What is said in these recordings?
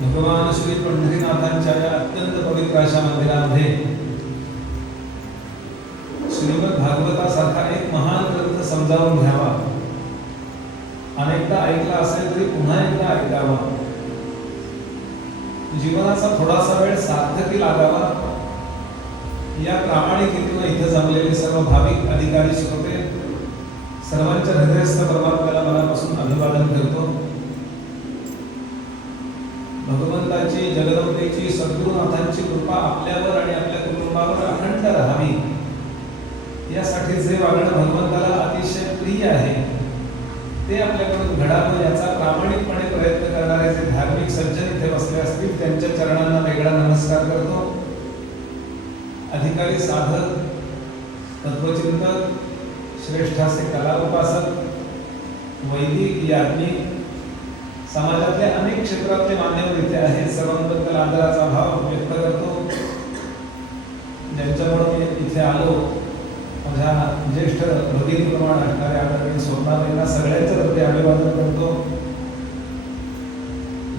भगवान श्री पंढरीनाथांच्या या अत्यंत पवित्र अशा मंदिरामध्ये श्रीमद भागवतासारखा एक महान ग्रंथ समजावून घ्यावा, अनेकदा ऐकला असेल तरी पुन्हा एकदा ऐकावा, जीवनाचा थोडासा वेळ सार्थकी लागावा, या प्रामाणिकतेतून इथे जमलेले सर्व भाविक अधिकारी श्रोते सर्वांच्या हृदयस्थ परमात्म्याला मनापासून अभिवादन करतो. भगवंताची, जगदंबेची, सद्गुरुनाथांची कृपा आपल्यावर आणि आपल्या कुटुंबावर अखंड राहावी यासाठी जे वागणं भगवंताला अतिशय प्रिय आहे ते आपल्याकडून घडावं याचा प्रामाणिकपणे प्रयत्न करणारे जे धार्मिक सज्जन इथे बसले असतील त्यांच्या चरणांना वेगळा नमस्कार करतो. अधिकारी, साधक, तत्वचिंतक, श्रेष्ठ असे कला उपासक, वैदिक, याज्ञिक, समाजातले अनेक क्षेत्रातले मान्यवर इथे आहेत. सर्वांबद्दल आदराचा भाव व्यक्त करतो. ज्यांच्यामुळे मी इथे आलो, माझ्या ज्येष्ठ भगिनी प्रमाण असणाऱ्या आदरणीय स्वप्नाबाईंना सगळ्यांच्या तर्फे अभिवादन करतो.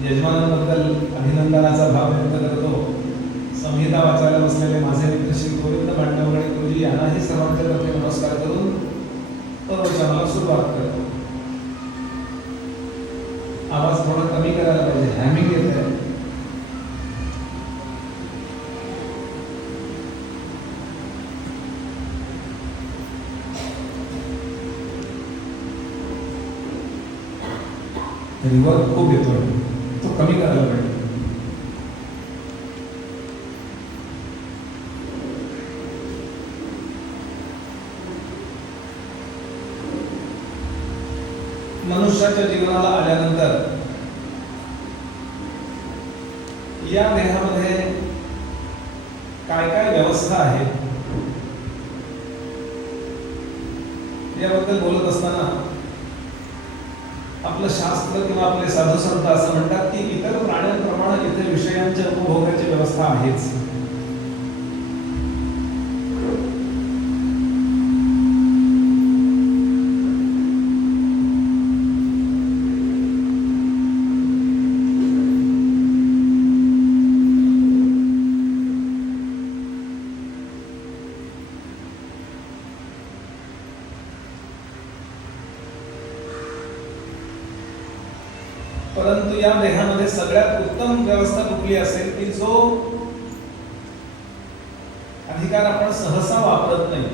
यजमानांबद्दल अभिनंदनाचा भाव व्यक्त करतो. संहिता वाचायला बसलेले माझे मित्र श्री गोविंद मांडवगडे गुरुजी यांनाही सर्वांच्या तर्फे नमस्कार करून प्रवचनाला सुरुवात करतो. आवाज थोडा कमी करायला पाहिजे, हॅमिंग येत आहे. रिवर्ब खूप येतोय, तो कमी करायला पाहिजे. मनुष्याच्या जीवनाला आल्यानंतर या देहामध्ये काय काय व्यवस्था आहे याबद्दल बोलत असताना आपलं शास्त्र किंवा आपले साधू संत असं म्हणतात की इतर प्राण्यांप्रमाणे इथे विषयांच्या उपभोगाची व्यवस्था आहेच. परंतु या देहामध्ये सगळ्यात उत्तम व्यवस्था कुठली असेल की जो अधिकार आपण सहसा वापरत नाही.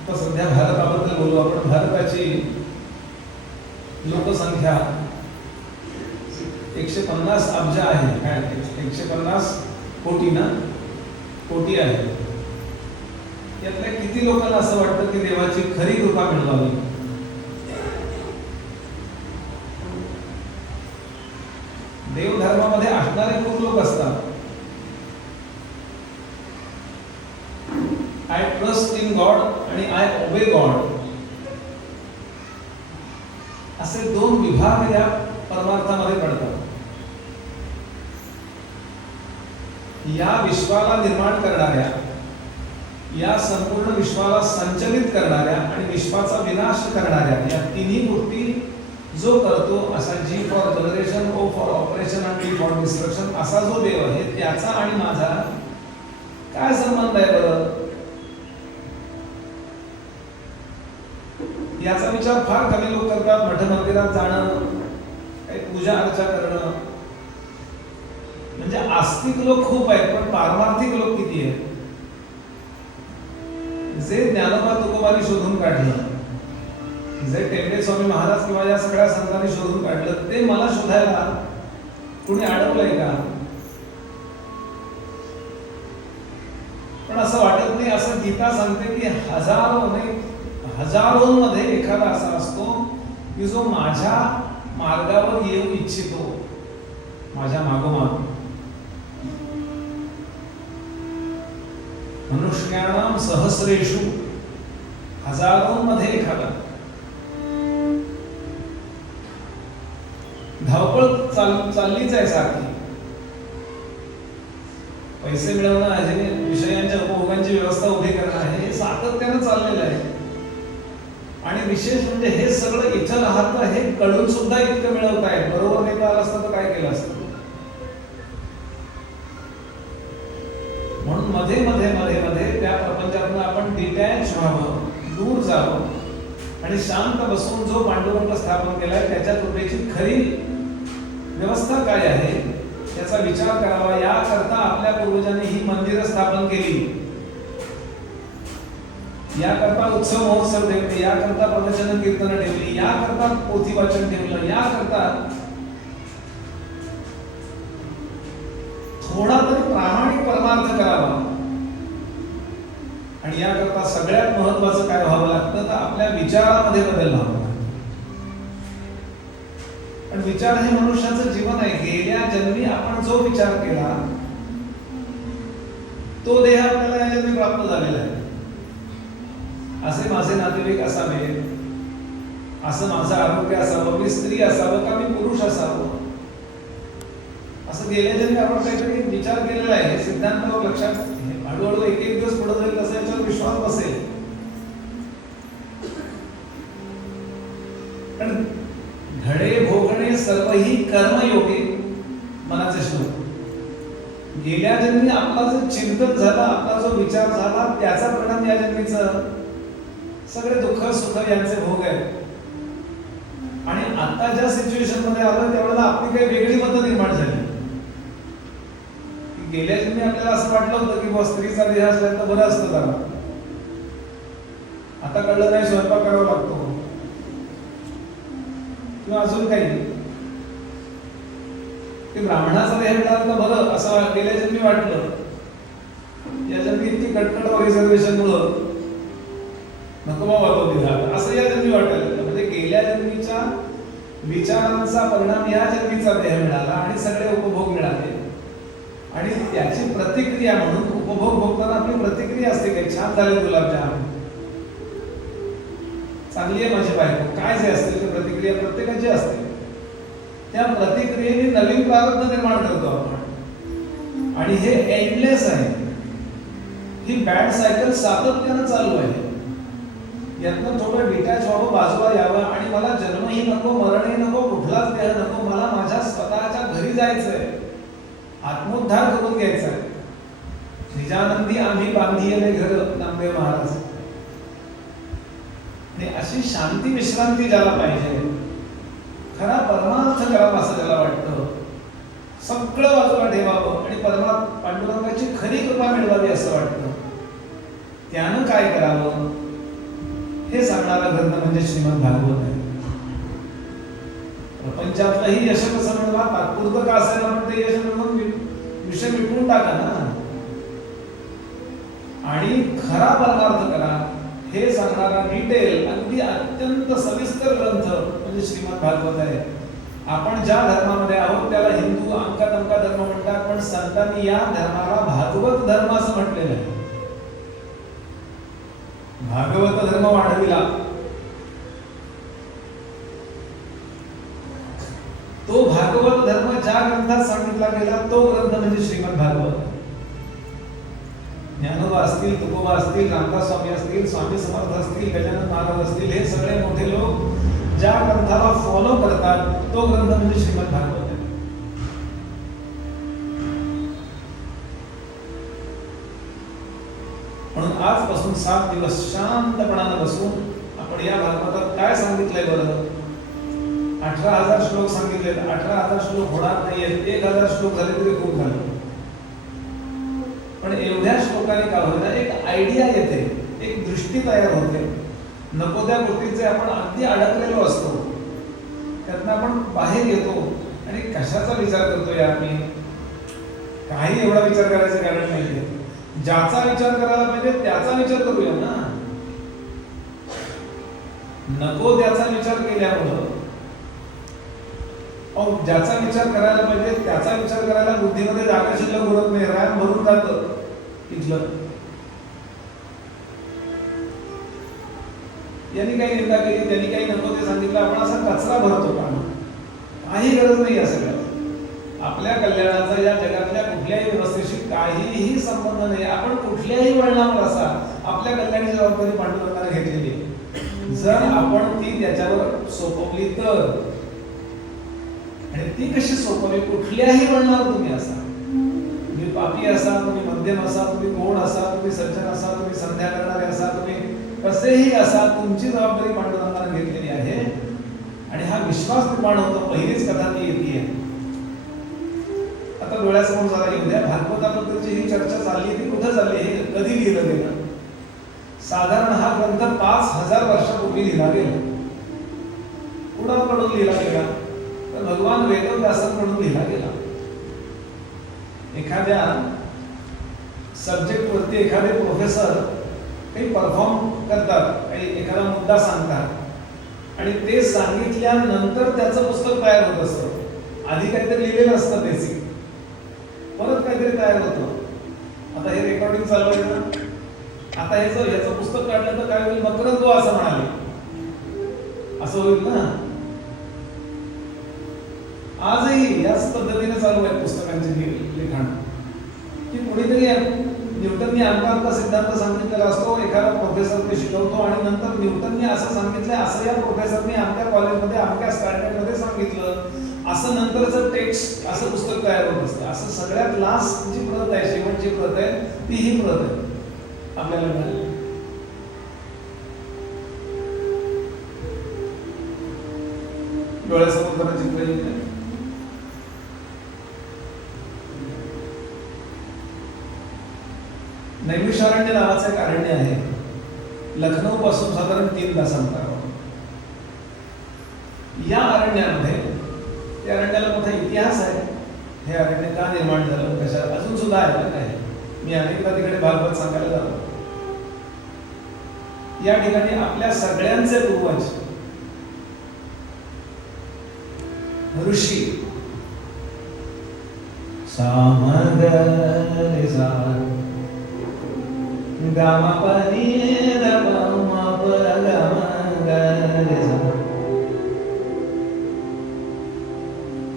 आता सध्या भारताबद्दल बोलू आपण. भारताची लोकसंख्या 150 अब्ज आहे. काय 150 कोटी ना, कोटी आहे. यातल्या किती लोकांना असं वाटतं की देवाची खरी कृपा मिळवावी? देव धर्मामध्ये असणारे खूप लोक असतात. आय ट्रस्ट इन गॉड आणि आय ओबे गॉड असे दोन विभाग या परमार्थामध्ये पडतात. या विश्वाला निर्माण करणाऱ्या, या संपूर्ण विश्वाला संचलित करणाऱ्या आणि विश्वाचा विनाश करणाऱ्या या तिन्ही गोष्टी जो करतो असा G for generation, O for operation आणि डी फॉर डिस्ट्रक्शन असा जो देव आहे त्याचा आणि माझा काय संबंध आहे बरं? याचा विचार फार कमी लोक करतात. मठ मंदिरात जाणं, काही पूजा अर्चा करणं, म्हणजे आस्तिक लोक खूप आहेत पण पारमार्थिक लोक किती आहेत? जे ज्ञानोबा तुकोबांनी शोधून काढलं, जे टेंबे स्वामी महाराज किंवा या सगळ्या संतांनी शोधून काढलं, ते मला शोधायला कुणी अडवलंय का? पण असं वाटत नाही. असं गीता सांगते की हजारोंमध्ये एखादा असा असतो की जो माझ्या मार्गावर येऊ इच्छितो, माझ्या मागोमाग. मनुष्याणाम सहस्रेषु, हजारोंमध्ये एखादा. धावपळ चाललीच आहे सारखी. पैसे मिळवणं आहे, विषयांच्या उपभोगांची व्यवस्था उभी करणं आहे, हे सातत्यानं चाललेलं आहे. आणि विशेष म्हणजे हे सगळं इथं राहतं हे कळून सुद्धा इतकं मिळवताय. बरोबर नाही आलं असतं तर काय केलं असतं. म्हणून मध्ये मध्ये मध्ये मध्ये त्या प्रपंचातून आपण डिटॅच व्हावं, दूर जावं आणि शांत बसून जो पांडुरंग स्थापन केलाय त्याच्या कृपेची खरी व्यवस्था काय आहे त्याचा विचार करावा. याकरता आपल्या पूर्वजांनी ही मंदिरं स्थापन केली, याकरता उत्सव महोत्सव ठेवले, याकरता प्रवचन कीर्तन ठेवली, याकरता पोथी वाचन ठेवलं, याकरता थोडा तरी प्रामाणिक परमार्थ करावा. आणि याकरता सगळ्यात महत्वाचं काय व्हावं लागतं तर आपल्या विचारामध्ये बदल व्हावा. पण विचार हे मनुष्याचं जीवन आहे. गेल्या जन्मी आपण जो विचार केला तो देह आपल्याला या जन्मी प्राप्त झालेला आहे. असे माझे नातेवाईक असावे, असं माझं आरोग्य असावं, मी स्त्री असावं का मी पुरुष असावं, असं गेल्या जन्मी आपण काहीतरी विचार केलेला आहे. हे सिद्धांत लक्षात हळूहळू एक एक दिवस पुढे जाईल तसा याच्यावर विश्वास बसेल. पण घडे भोगणे सर्व ही कर्मयोगी मनाचे श्लोक. गेल्या जन्मी आपला जो चिंतन झाला, आपला जो विचार झाला त्याचा परिणाम या जन्मीचं सगळे दुःख सुख यांचे भोग आहेत. आणि आता ज्या सिच्युएशन मध्ये आलं त्यावेळेला आपली काही वेगळी मतं निर्माण झाली. गेल्या जन्मी आपल्याला असं वाटलं होतं की स्त्रीचा देह असला तर बरं असतं जरा. आता कळलं नाही स्वयंपाक करावा लागतो किंवा अजून काही. ते ब्राह्मणाचा देह मिळाला तर बरं असं गेल्या जन्मी वाटलं. या जन्मी इतकी कटकट रिझर्वेशन मुळे नको बाबा तो दिला असं या जन्मी वाटायला. म्हणजे गेल्या जन्मीच्या विचारांचा परिणाम या जन्मीचा देह मिळाला आणि सगळे उपभोग मिळाले. आणि त्याची प्रतिक्रिया म्हणून उपभोग भोगताना आपली प्रतिक्रिया असते काही छान झाले गुलाबजाम, चांगली आहे माझी बायको, काय जे असते ते प्रतिक्रिया प्रत्येकाची असते. त्या प्रतिक्रियेने नवीन प्रारब्ध निर्माण करतो आपण. आणि हे एंडलेस आहे. ही बॅड सायकल सातत्यानं चालू आहे. यातनं थोडं डिटॅच व्हावं, बाजूला यावं. आणि मला जन्मही नको, मरणही नको, कुठलाच देह नको, मला माझ्या स्वतःच्या घरी जायचंय, आत्मोद्धार करून घ्यायचा आहे. निजानंदी आम्ही बांधिले घर, नामदेव महाराज. आणि अशी शांती विश्रांती ज्याला पाहिजे, खरा परमार्थ करावा असं त्याला वाटतं, सगळं बाजूला ठेवावं आणि पांडुरंगाची खरी कृपा मिळवावी असं वाटतं, त्यानं काय करावं हे सांगणारा ग्रंथ म्हणजे श्रीमद भागवत आहे. प्रपंचातलंही यश कसं मिळवा, तात्पुरतं का असेल आपण ते यश मिळवून विषय मिटवून टाका ना. आणि खरा परमार्थ करा हे सांगणारा डिटेल अगदी अत्यंत सविस्तर ग्रंथ म्हणजे श्रीमद भागवत आहे. आपण ज्या धर्मामध्ये आहोत त्याला हिंदू अमका तमका धर्म म्हणतात, पण संतांनी या धर्माला भागवत धर्म असं म्हटलेलं आहे. भागवत धर्म वाढविला तो भागवत धर्म ज्या ग्रंथात सांगितला गेला तो ग्रंथ म्हणजे श्रीमद भागवत. ज्ञानोबा असतील, तुकोबा असतील, रामदास स्वामी असतील, स्वामी समर्थ असतील, गजानन महाराज असतील, हे सगळे मोठे लोक ज्या ग्रंथाला फॉलो करतात तो ग्रंथ म्हणजे श्रीमद भागवत आहे. म्हणून आजपासून 7 दिवस शांतपणाने बसून आपण या भागवतात काय सांगितलंय बरं. 18,000 श्लोक सांगितले. 18,000 श्लोक होणार नाहीयेत, 1,000 श्लोक झाले तरी खूप झाले. पण एवढ्या श्लोकाने काय होतं, एक आयडिया येते, एक दृष्टी तयार होते. नको त्या गोष्टीचे आपण अगदी अडकलेलो असतो, त्यातनं आपण बाहेर येतो. आणि कशाचा विचार करतो यार मी, काही एवढा विचार करायचं कारण नाहीये. ज्याचा विचार करायला पाहिजे त्याचा विचार करूया ना. नको त्याचा विचार केल्यामुळं, ज्याचा विचार करायला पाहिजे त्याचा विचार करायला बुद्धीमध्ये जागा शिल्लक उरत नाही, रॅम भरून जातं इथलं. यांनी काही निंदा केली, त्यांनी काही नको ते सांगितलं, आपण असा कचरा भरतो का. काही गरज नाही या सगळ्यात. आपल्या कल्याणाचा या जगातल्या कुठल्याही व्यवस्थेशी काहीही संबंध नाही. आपण कुठल्याही वळणावर असा आपल्या कल्याणाची जबाबदारी पांडुरंगाने घेतलेली आहे. जर आपण ती त्याच्यावर सोपवली तर. आणि ती कशी सोपवली? कुठल्याही म्हणणार तुम्ही असा, तुम्ही पापी असा, तुम्ही मध्यम असा, तुम्ही कोण असा, तुम्ही सज्जन असा, तुम्ही संध्या करणारे असा, तुम्ही कसेही असा, तुमची जबाबदारी पांडुरंगाने घेतलेली आहे. आणि हा विश्वास निर्माण होतो. पहिलीच कथा ती येते. आता डोळ्यासमोर जरा येऊ द्या. भागवताबद्दलची ही चर्चा चालली, ती कुठं चालली, हे कधी लिहिलं गेलं? साधारण हा ग्रंथ 5000 वर्षापूर्वी लिहिला गेला. कुणाकडून लिहिला गेला? तर भगवान वेदव्यासांकडून लिहिला गेला. एखाद्या सब्जेक्ट वरती एखादे प्रोफेसर काही परफॉर्म करतात, काही एखादा मुद्दा सांगतात आणि ते सांगितल्यानंतर त्याचं पुस्तक तयार होत असतं. आधी काहीतरी लिहिलेलं असतं बेसिक, परत काहीतरी तयार होतं. आता हे रेकॉर्डिंग चालू आहे ना, आता याचं पुस्तक काढलं तर काय होईल? मकरंद गो असं म्हणाले, असं होईल ना. आजही याच पद्धतीने चालू आहे पुस्तकांचे लिखाण, की कोणीतरी न्यूटननी आमका सिद्धांत सांगितलेला असतो, एखादा प्रोफेसर ते शिकवतो आणि नंतर न्यूटननी असं सांगितलं, असं या प्रोफेसरने आमच्या कॉलेजमध्ये आमच्या स्टँडर्डमध्ये सांगितलं, असं नंतरचं टेक्स्ट असं पुस्तक तयार होत असतं. असं सगळ्यात लास्ट जी प्रत आहे, शेवटची प्रत आहे, ती ही प्रत आहे आपल्याला मिळाली. डोळ्यासमोर जरा चित्र येत आहे. नैमिषारण्य नावाचं एक अरण्य आहे, लखनौ पासून साधारण 3 तासांतरावर. या अरण्यामध्ये, त्या अरण्याला मोठा इतिहास आहे. हे अरण्य का निर्माण झालं, कशा, अजून सुद्धा आहे काय. मी अनेकदा तिकडे भागवत सांगायला जातो. या ठिकाणी आपल्या सगळ्यांचे पूर्वज ऋषी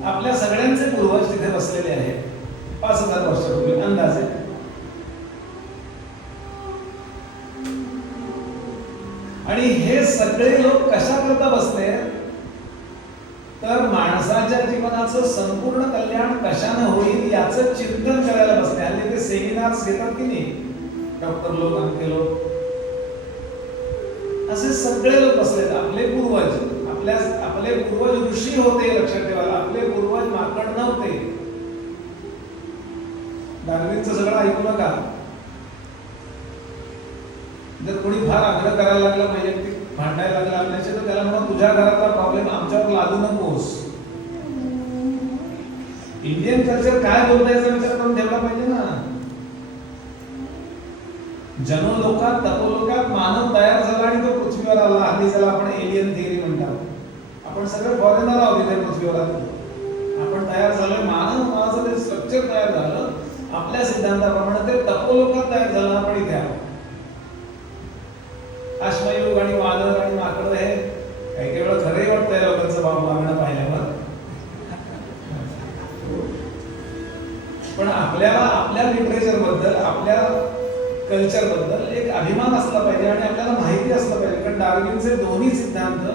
आपल्या सगळ्यांचे पूर्वज तिथे बसलेले आहेत 5000 वर्षापूर्वी अंदाजे. आणि हे सगळे लोक कशाकरता बसले? तर माणसाच्या जीवनाचं संपूर्ण कल्याण कशाने होईल याचं चिंतन करायला बसले. आणि ते सेमिनार्स घेतात की नाही, डॉक्टर लोक, अंके लोक, असे सगळे लोक बसलेत. आपले पूर्वज, आपले पूर्वज ऋषी होते, लक्षात ठेवायला. आपले पूर्वज माकड नव्हते. डार्विनचं सगळं ऐकू नका. जर कोणी फार आग्रह करायला लागला, वैयक्तिक भांडायला लागला आपल्याशी, तर त्याला म्हणा तुझ्या घरातला प्रॉब्लेम आमच्यावर लादू नकोस. इंडियन कल्चर काय बोलता याचा विचार करून ठेवला पाहिजे ना. जनोलोकात, तपोलोकात मानव तयार झाला आणि तो पृथ्वीवर आला. हल्ली ज्याला आपण एलियन थिअरी म्हणतात. आपण सगळे फॉरेनर आहोत इथे पृथ्वीवर. आपण तयार झालोय, मानव नावाचं ते स्ट्रक्चर तयार झालं आपल्या सिद्धांताप्रमाणे. ते तपोलोकात तयार झालं, आपण इथे आहोत. अश्मयुग आणि वानर आणि माकड हे काही काही वेळा खरंही वाटतंय लोकांचं वागणं पाहिल्यावर. पण आपल्याला आपल्या लिटरेचर बद्दल, आपल्या कल्चर बद्दल एक अभिमान असला पाहिजे आणि आपल्याला माहिती असलं पाहिजे. कारण डार्विनचे दोन्ही सिद्धांत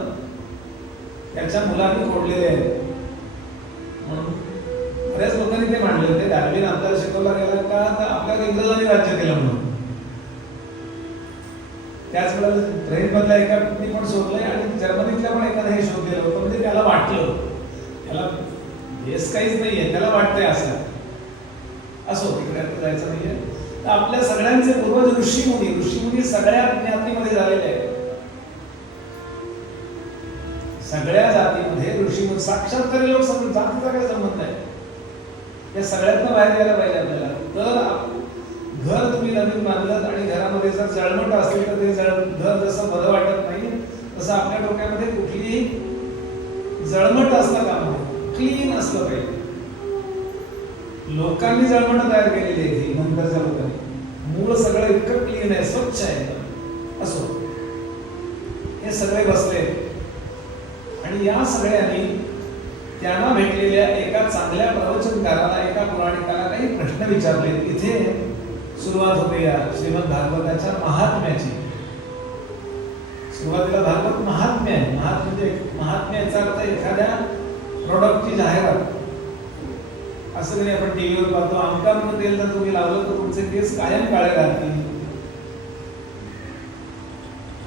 त्याच्या मुलांनी खोडलेले आहेत. म्हणून बऱ्याच लोकांनी ते मांडले होते, डार्विन आपल्याला शिकवला गेला का, तर आपल्याला इंग्रजांनी राज्य केलं म्हणून. त्याच वेळेला ट्रेन मधल्या एका व्यक्ती पण शोधलंय आणि जर्मनीतल्या पण एकाने हे शोधलेलं होतं. म्हणजे त्याला वाटलं, त्याला हेच काहीच नाहीये, त्याला वाटतंय असं. असो, तिकडे आता जायचं नाहीये. तर आपल्या सगळ्यांचे पूर्वज ऋषीमुनी, ऋषीमुनी सगळ्या ज्ञातीमध्ये झालेले आहेत. सगळ्या जातीमध्ये ऋषीमुनी, साक्षात तरी लोक समजून, जातीचा काय संबंध आहे? या सगळ्यातनं बाहेर यायला पाहिजे आपल्याला. तर घर तुम्ही नवीन बांधलं आणि घरामध्ये जर जळमट असेल तर ते घर जसं बरं वाटत नाही, तसं आपल्या डोक्यामध्ये कुठलीही जळमट असता कामा नये. क्लीन असलं पाहिजे. लोकांनी जळमट तयार केलेली आहे, नंतरच्या लोकांनी. मूळ सगळं इतकं क्लीन आहे, स्वच्छ आहे. असो, हे सगळे बसले आणि या सगळ्यांनी त्यांना भेटलेल्या एका चांगल्या प्रवचनकाराला, एका पुराणिकाला काही प्रश्न विचारले. इथे सुरुवात होते या श्रीमद भागवताच्या महात्म्याची. सुरुवातीला भागवत महात्म्य आहे. महात्म्य याचा अर्थ एखाद्या प्रॉडक्टची जाहिरात. असं नाही आपण टीव्हीवर पाहतो अमकामचं तेल जर तुम्ही लावलं तर तुमचे केस कायम काळे राहतील.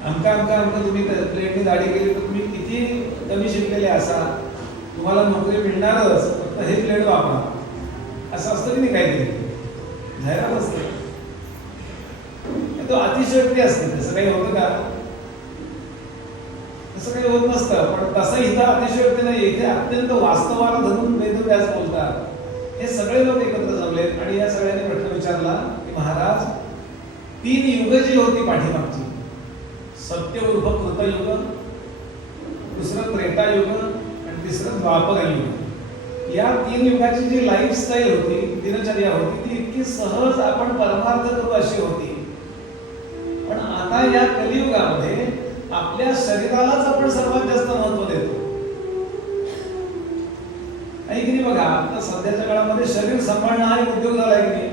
अमका तुम्ही प्लेटनी दाढी केली तर तुम्ही किती कमी शिकलेले असा तुम्हाला नोकरी मिळणारच, फक्त हे प्लेट वापरा असं असतं की नाही. काहीतरी जाहिरात असते, तो अतिशयोक्ती असते. तसं काही होतं का? तसं काही होत नसतं. पण तसं इथं अतिशयोक्ती नाही. इथे अत्यंत वास्तवाला धरून वेदव्यास बोलतात. हे सगळे लोक एकत्र जमलेत आणि या सगळ्यांनी प्रश्न विचारला की महाराज, 3 युग जी होती पाठीमागची, सत्य उर्फ कृतयुग, दुसरं त्रेतायुग आणि तिसरं द्वापर युग. या 3 युगाची जी लाईफस्टाईल होती, दिनचर्या होती, ती इतकी सहज आपण परमार्थ करू अशी होती. पण आता या कलियुगामध्ये आपल्या शरीरालाच आपण सर्वात जास्त महत्व देतो. ऐकली बघा, आता सध्याच्या काळामध्ये शरीर सांभाळणं हा एक उद्योग झालाय की नाही.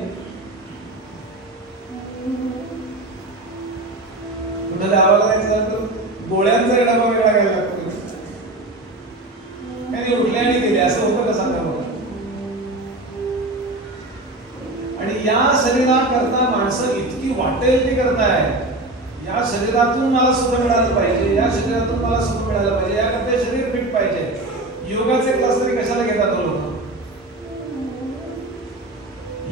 कुठं गावाला जायचं तर गोळ्यांचा डबा वेगळा घ्यायला लागतो. काही उठले आणि गेले असं होतं का सांगा बघा. आणि या शरीराकरता माणसं इतकी वाटेल ती करताय. या शरीरातून मला सुख मिळालं पाहिजे, या शरीरातून मला सुख मिळालं पाहिजे, याकरता शरीर फिट पाहिजे. योगाचे क्लास तरी कशाला घेतात लोक?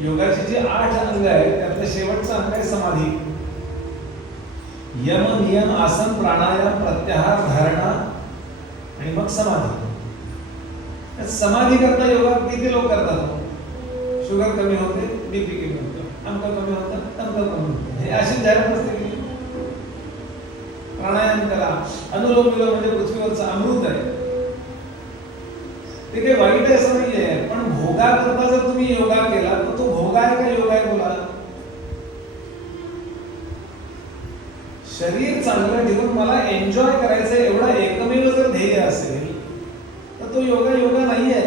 योगाची जी 8 अंग आहेत त्यातलं शेवटचं अंग आहे समाधी. यम, नियम, आसन, प्राणायाम, प्रत्याहार, धारणा आणि मग समाधी. समाधी करता योगा किती लोक करतात? शुगर कमी होते, बीपी कमी होतं, अंक कमी होतं, तंक कमी होतं, हे अशी जाहिरात असते की. प्राणायाम करा, अनुलोम विलोम म्हणजे पृथ्वीवरचं अमृत आहे. ते काही वाईट आहे असं नाहीये, पण भोगा करता जर तुम्ही योगा केला तर तो भोगा आहे का योगा आहे? बोला. शरीर चांगलं ठेवून मला एन्जॉय करायचं एवढा एकमेव जर ध्येय असेल तर तो योगा नाहीये.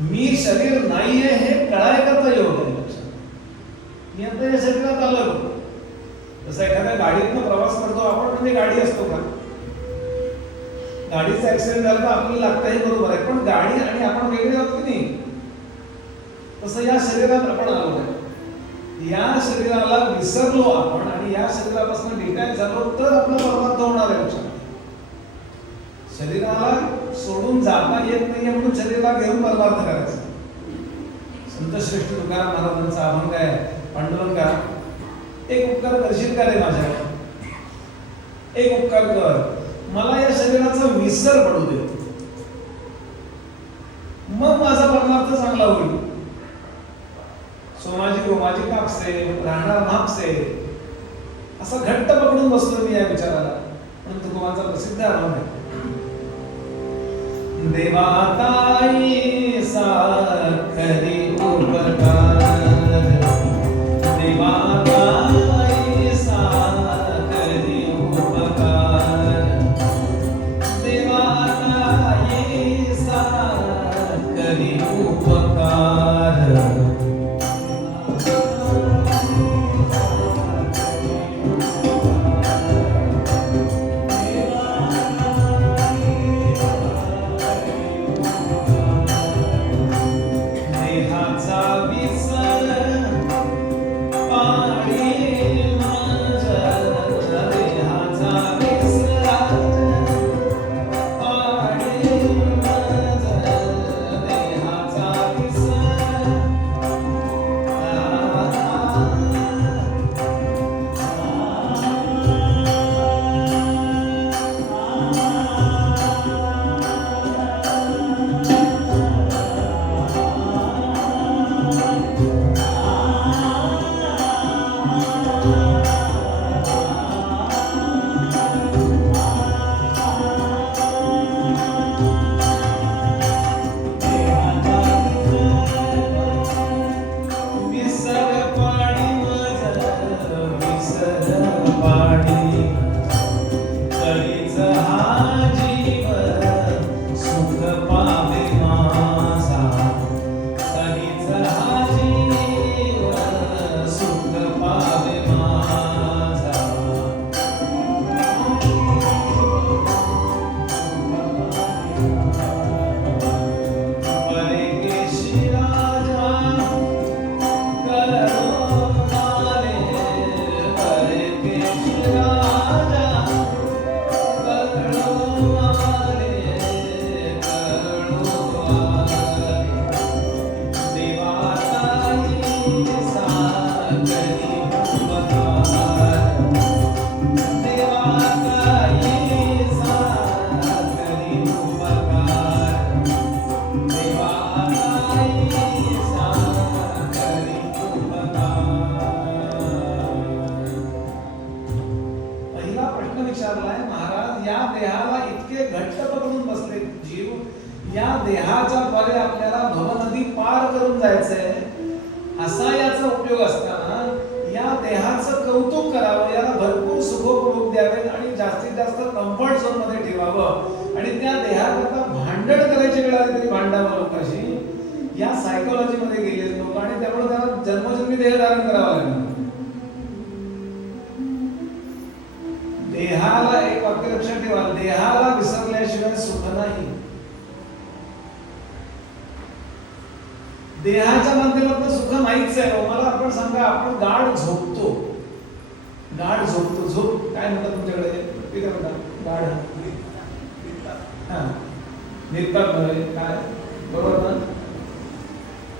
मी शरीर नाहीये हे कळाय करता योग आहे. मी आता या शरीरात आलो. जसं एखाद्या गाडीतनं प्रवास करतो आपण, म्हणजे गाडी असतो का? गाडीचा ऍक्सिडेंट झाला तर आपल्याला लागतं हे बरोबर आहे, पण गाडी आणि आपण वेगळे आहोत की नाही. तसं या शरीरात आपण आलो आहे. या शरीराला विसरलो आपण आणि या शरीरापासून डिटॅच झालो तर आपलं परमार्थ होणार आहे. शरीराला सोडून जाता येत नाहीये म्हणून शरीराला घेऊन परमार्थ करायचा. संत श्रेष्ठ तुकाराम महाराजांचा अभंग आहे, पांडुरंगा एक उपकार करशील का रे माझ्यावर? एक उपकार कर, मला या शरीराचा विसर पडू दे, मग माझा परमार्थ चांगला होईल. सोमाजी गोमाजी कापसे, राहणार मापसे, असा घट्ट पकडून बसलो मी या विचाराला. म्हणून तुकोबांचा प्रसिद्ध अभंग आहे, देवाताई साखरी उपकार, देवाताई साखरी उपकार, देवाताई साखरी उपकार. विचारलाय महाराज, या देहाला इतके घट्ट पकडून बसले जीव, या देहाच्या द्वारे आपल्याला भवनदी पार करून जायचंय, असा याचा उपयोग असताना या देहाचं कौतुक करावं, याला भरपूर सुखोपभोग द्यावेत आणि जास्तीत जास्त कम्फर्ट झोन मध्ये ठेवावं आणि त्या देहाकरता भांडण करायची वेळ आली तरी भांडावं लोकांशी, या सायकोलॉजी मध्ये गेले लोक आणि त्यामुळे त्यांना जन्मजन्मी देह धारण करावा लागला. देहाला एक वाक्य लक्षात ठेवा, देहाला विसरल्याशिवाय सुख नाही. देहाच्या माध्यमातून सुख नाहीच आहे. मला आपण सांगा, आपण गाढ झोपतो, गाढ झोपतो, झोप काय म्हणतात तुमच्याकडे, ते काय म्हणतात, गाढ निर्तात नव्हे काय, बरोबर ना?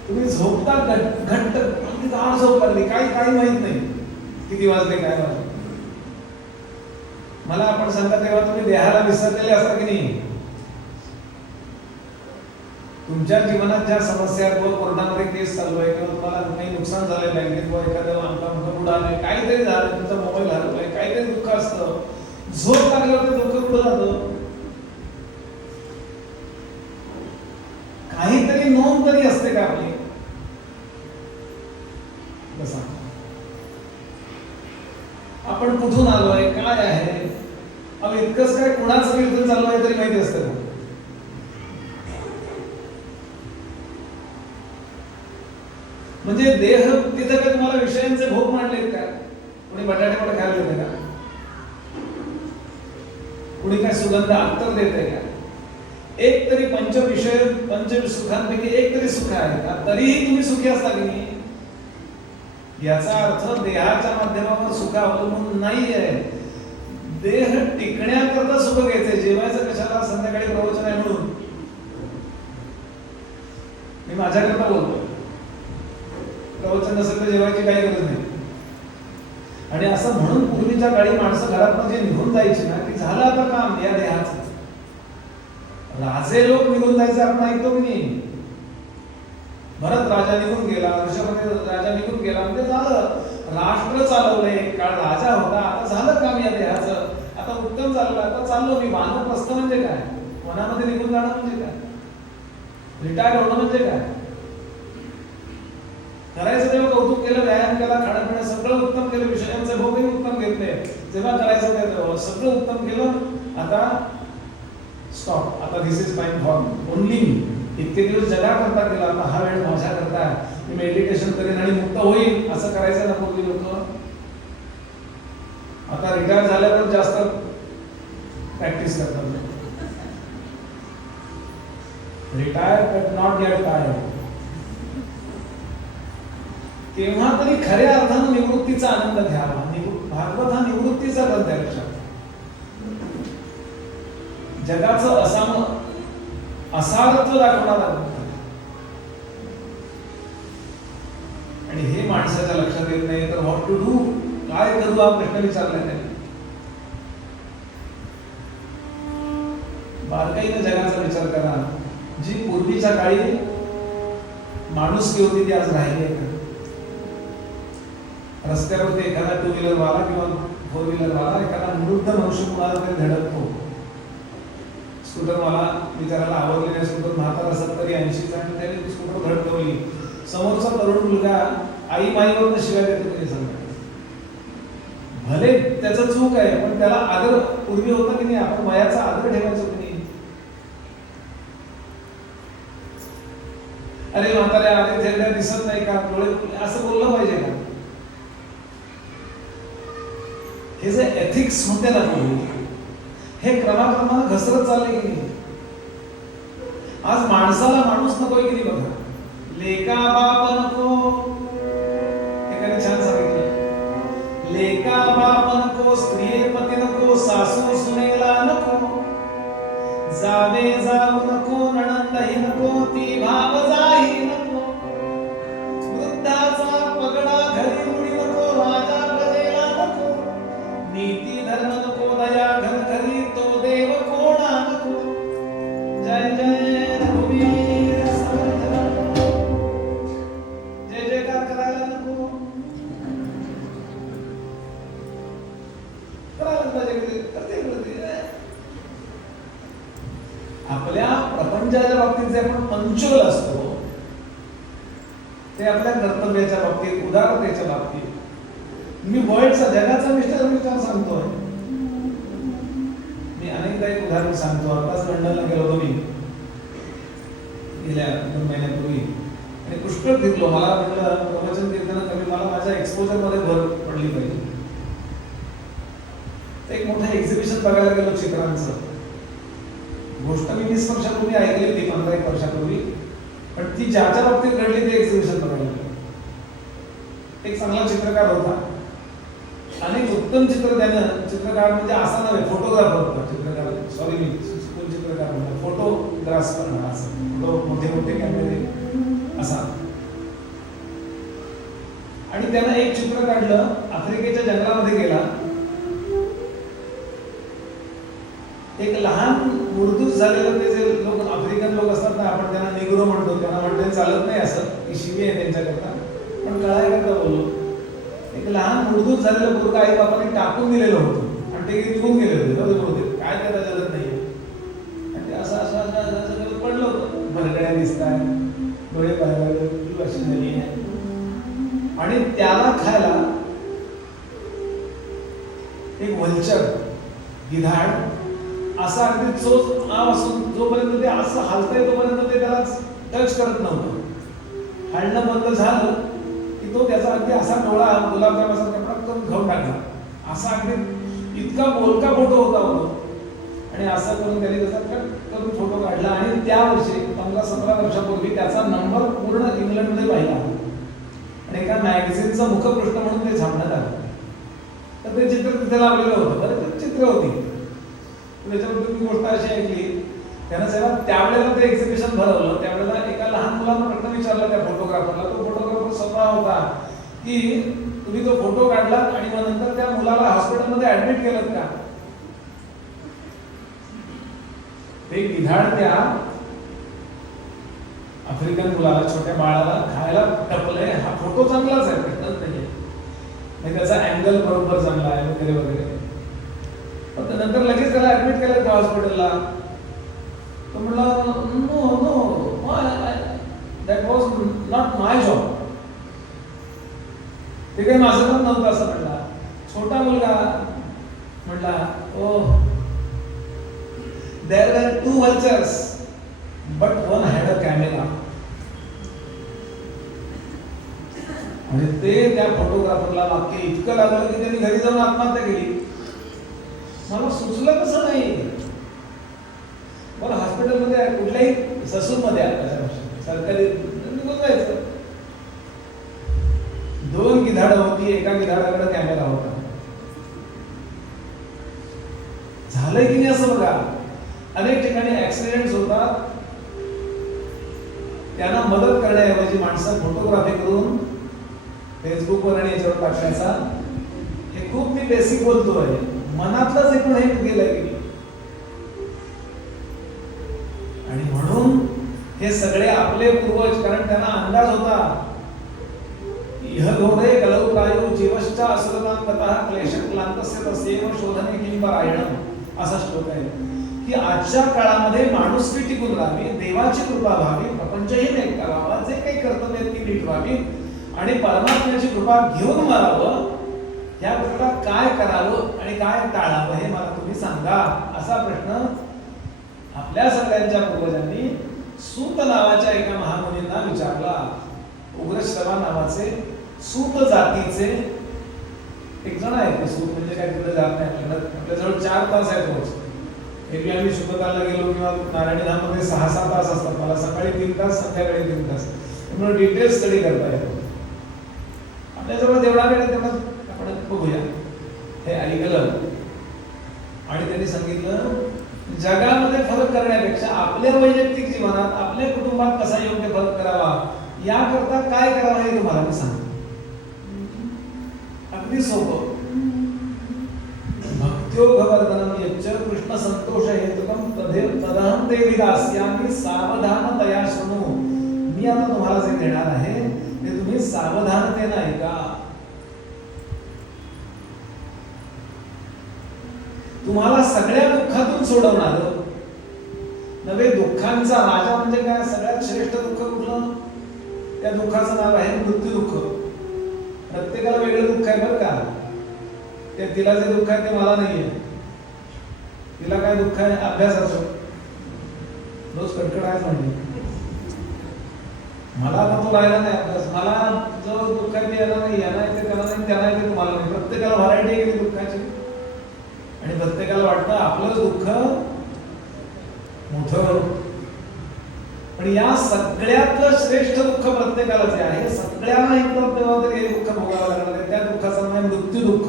तुम्ही झोपता घट्ट, अगदी गाढ झोप लागली, काही माहित नाही किती वाजले काय वाजले. मला आपण सांगा, तेव्हा तुम्ही देहाला विसरलेले असता की नाही? तुमच्या जीवनात ज्या समस्या किंवा कोर्टामध्ये केस चालू आहे किंवा तुम्हाला काही नुकसान झालंय बँकेत किंवा एखादं अंगठा उडालंय, काहीतरी झालं, तुमचा मोबाईल हरवलाय, काहीतरी दुःख असतं, झोप लागल्यावर ते दुःख कुठं जातं? काहीतरी नोंद तरी असते का आपली? बसा, आपण कुठून आलोय, काय आहे, अहो इतकंच काय, कुणाचं कीर्तन चालू आहे तरी माहिती असतं का? म्हणजे देह तिथं काय तुम्हाला विषयांचे भोग मांडलेत का? कोणी बटाटे पण खायला देते का? कोणी काय सुगंध अत्तर देते का? एक तरी पंच सुखांपैकी एक तरी सुख आहे का? तरीही तुम्ही सुखी असता की नाही? याचा अर्थ देहाच्या माध्यमावर सुख अवलंबून नाही आहे. देह टिकण्याकरता सुख घ्यायचंय. जेवायचं कशाला? संध्याकाळी प्रवचन आहे म्हणून मी माझ्याकरता बोलतो. प्रवचन नसेल तर जेवायची काही गरज नाही. आणि असं म्हणून पूर्वीच्या काळी माणसं घरात जे निघून जायची ना, की झालं आता काम या देहाचं. राजे लोक निघून जायचे आपण ऐकतो की नाही? भरत राजा निघून गेला, ऋषभ राजा निघून गेला, म्हणजे झालं, राष्ट्र चालवलंय, काळ राजा होता, आता झालं काम या देहाचं, आता उत्तम चाललं, आता चाललो मी. वानप्रस्थ म्हणजे काय? वनामध्ये निघून जाणं म्हणजे काय? रिटायर होणं म्हणजे काय? करायचं तेव्हा कौतुक केलं, व्यायाम केला, खाणं पिणं सगळं उत्तम केलं, विषयांचे भोगही उत्तम घेतले, जेव्हा करायचं तेव्हा सगळं उत्तम केलं, आता स्टॉप, आता this is time for only me. इतके दिवस जगा करता केला, आता हा वेळ माझ्या करता, मी मेडिटेशन करेन आणि मुक्त होईल, असं करायचं ना पूर्वी लोक. आता रिटायर झाल्यावर जास्त प्रॅक्टिस करतात. Retire but not get tired. तेव्हा तरी खऱ्या अर्थानं निवृत्तीचा आनंद घ्यावा. भागवत हा निवृत्तीचा ग्रंथ आहे. लक्षात, जगाचं असारत्व दाखवणारा ग्रंथ. आणि हे माणसाच्या लक्षात येत नाही, तर व्हॉट टू डू, काय करू, हा प्रश्न विचारलाय त्यांनी. बारकाईने जगाचा विचार करा. जी पूर्वीच्या काळी माणुसकी होती ती आज राहिली आहे. रस्त्यावरती एखादा टू व्हीलर वाला किंवा फोर व्हीलर वाला एखादा वृद्ध मनुष्य कुणाला तरी धडकतो. स्कूटर मला बिचाराला आवडलेल्या स्कूटर म्हातारा 70-80 आणि त्याने स्कूटर धडकवली. समोरचा तरुण मुलगा आई माईवरून शिवाय देतो तरी सांगा. भले त्याचं चूक आहे, पण त्याला आदर पूर्वी होता की नाही? आपण वयाचा आदर ठेवायचो की नाही? अरे म्हाताऱ्या आले थेरड्या दिसत नाही का, डोळे, असं बोललं पाहिजे का? हे जे एथिक्स होते ना पूर्वी, हे क्रमाक्रमानं घसरत चालले की नाही? आज माणसाला माणूस नकोय की नाही? बघा, लेका बाप नको, एकाने छान सांगितलं, लेका बाप नको, स्त्री पती नको, सासू सुनेला नको, जावे जाऊ नको, नणंदही नको, ती भाव जाही नको, वृद्धाचा पगडा घरी मुळी नको, राजा प्रजेला नको, नीती धर्म नको, दया आपल्या प्रपंचाच्या बाबतीत जे आपण पंचुअल असतो ते आपल्या कर्तव्याच्या बाबतीत, उदारतेच्या बाबतीत, मी वर्ल्डचा जगाचा विचार सांगतोय. मी अनेकदा एक उदाहरण सांगतो. आताच लंडनला गेलो होतो मी गेल्या 2 महिन्यापूर्वी आणि पुष्कळ फिरलो. मला म्हटलं प्रवचन कीर्तन कमी, मला माझ्या एक्सपोजर मध्ये भर पडली पाहिजे. एक मोठं एक्झिबिशन बघायला गेलो चित्रांचं. गोष्ट मी 20 वर्षापूर्वी ऐकली होती, 15-1 वर्षापूर्वी, पण ती ज्याच्या बाबतीत घडली ते एक्झिबिशन बघायला गेलो. एक चांगला चित्रकार होता, अनेक उत्तम चित्र त्यानं, चित्रकार म्हणजे असा नव्हे, फोटोग्राफर होता चित्रकार, सॉरी मी चुकून चित्रकार म्हणतो, फोटोग्राफ करणार, असं मोठे मोठे कॅमेरे असा. आणि त्यानं एक चित्र काढलं, आफ्रिकेच्या जंगलामध्ये गेला. एक लहान मुरदूस झालेलं ते जे लोक, आफ्रिकन लोक असतात ना, आपण त्यांना निग्रो म्हणतो, त्यांना म्हणते चालत नाही असं, ही शिवी आहे त्यांच्याकरता, पण कळायकरता बोललो. एक लहान मुरदूस झालेलं मुलगा आई बापाने टाकून दिलेलं होतं आणि ते निघून गेले होते. काय त्याला जगत नाहीये. आणि ते असं असं असं असं पडलं होतं. भरगड्या दिसताय, डोळे पाहायला अशी झाली आहे. आणि त्याला खायला एक वल्चर, गिधाड असा अगदी चोच नाव असून जोपर्यंत ते असं हलतंय तोपर्यंत ते त्याला टच करत नव्हतं. हलणं बंद झालं की तो त्याचा अगदी असा डोळा गुलाबजामासारखा पटकन घेऊन टाकला. असा अगदी इतका बोलका फोटो होता तो. आणि असं करून त्याने त्याचा कट करून फोटो काढला. आणि त्या वर्षी 15-17 वर्षापूर्वी त्याचा नंबर पूर्ण इंग्लंडमध्ये पाहिला आणि एका मॅगझिनचा मुखपृष्ठ म्हणून ते छापण्यात आलं. तर ते चित्र तिथे लावलेलं होतं. बरं, ते चित्र होती. त्याच्याबद्दल मी गोष्ट अशी ऐकली, त्यानं जेव्हा त्यावेळेला ते एक्झिबिशन भरवलं, त्यावेळेला एका लहान मुलानं प्रश्न विचारला त्या फोटोग्राफरला. तो फोटोग्राफर स्वतः होता की तुम्ही तो फोटो काढलात आणि मग नंतर त्या मुलाला हॉस्पिटलमध्ये ऍडमिट केलं का? ते गिधाड त्या आफ्रिकन मुलाला, छोट्या बाळाला खायला टपलंय. हा फोटो चांगलाच आहे, प्रश्नच नाहीये, त्याचा अँगल बरोबर चांगला आहे वगैरे वगैरे. पण नंतर लगेच त्याला ऍडमिट केलं त्या हॉस्पिटलला. तो म्हणला no no, that was not my job. ते काही माझं काम नव्हतं असं म्हणला. छोटा मुलगा म्हणला, oh there were 2 vultures but one had a camera. आणि ते त्या फोटोग्राफरला वाक्य इतकं लागलं की त्यांनी घरी जाऊन आत्महत्या केली. मला सुचलं कसं नाही. मला हॉस्पिटलमध्ये कुठल्याही ससूरमध्ये सरकारी निघून जायचं. 2 गिधाडं होती, एका गिधाडाकडे कॅमेरा होता. झालंय की नाही असं बघा. अनेक ठिकाणी ऍक्सिडेंट होतात, त्यांना मदत करण्याऐवजी माणसं फोटोग्राफी करून फेसबुकवर आणि याच्यावर टाकण्याचा, हे खूप मी बेसिक बोलतोय, मनातलंच एकूण हे गेलंय की. आणि म्हणून हे सगळे आपले पूर्वज, कारण त्यांना अंदाज होता, इह घोरे कलौ प्रायो जीवश्च असुरतां ततः क्लेशक्लांतस्य तस्यैव शोधने किं परायणम्, असा श्लोक आहे की आजच्या काळामध्ये माणुसकी टिकून राहावी, देवाची कृपा व्हावी, प्रपंचही नीट करावा, जे काही कर्तव्य ती नीट व्हावी आणि परमात्म्याची कृपा घेऊन मरावं. या गोष्टीला काय करावं आणि काय टाळावं हे मला तुम्ही सांगा, असा प्रश्न आपल्या सगळ्यांच्या पूर्वजांनी सूत नावाच्या एका महामुनींना विचारला. उग्रश्रवा नावाचे सूत जातीचे एक जण आहेत. सूत म्हणजे काय तिकडे जात नाही, आपल्याजवळ 4 तास आहेत रोज. एरवी आम्ही शुभकाला गेलो किंवा नारायणधाममध्ये 6-7 तास असतात. मला सकाळी 3 तास, संध्याकाळी 3 तास, त्यामुळे डिटेल स्टडी करता येतो. आपल्याजवळ जेवढा वेळ तेवढा आपण बघूया. हे ऐकलं आणि त्यांनी सांगितलं, जगामध्ये फरक करण्यापेक्षा आपल्या वैयक्तिक जीवनात, आपल्या कुटुंबात कसा योग्य फरक करावा, याकरता काय करावं हे तुम्हाला मी सांगतो. अगदी सोपं. भक्त्योगवर्धनम यच्च कृष्ण संतोष हेतुकम तदहं ते विदास्यामि सावधानतया शृणु. मी आता तुम्हाला जे देणार आहे ते तुम्ही सावधानतेने ऐका. तुम्हाला सगळ्या दुःखातून सोडवणार, नव्हे दुःखांचा राजा म्हणजे काय? सगळ्यात श्रेष्ठ दुःख कुठलं? त्या दुःखाचं नाव आहे मृत्यू दुःख. प्रत्येकाला वेगळं दुःख आहे बरं का. ते तिला जे दुःख आहे ते मला नाहीये. तिला काय दुःख आहे? अभ्यासाचं. रोज कडकडायच म्हणजे मला आता तो राहिला नाही अभ्यास. मला जो दुःख आहे ते याला नाही, याला येते त्याला नाही, त्याला येते तुम्हाला नाही. प्रत्येकाला व्हरायटी आहे दुःखाची आणि प्रत्येकाला वाटतं आपलं दुःख मोठं. पण या सगळ्यातलं श्रेष्ठ दुःख प्रत्येकाला जे आहे, सगळ्यांना एकदम तेव्हा तरी हे दुःख भोगावं लागणार आहे. त्या दुःखाचं नाव आहे मृत्यू दुःख.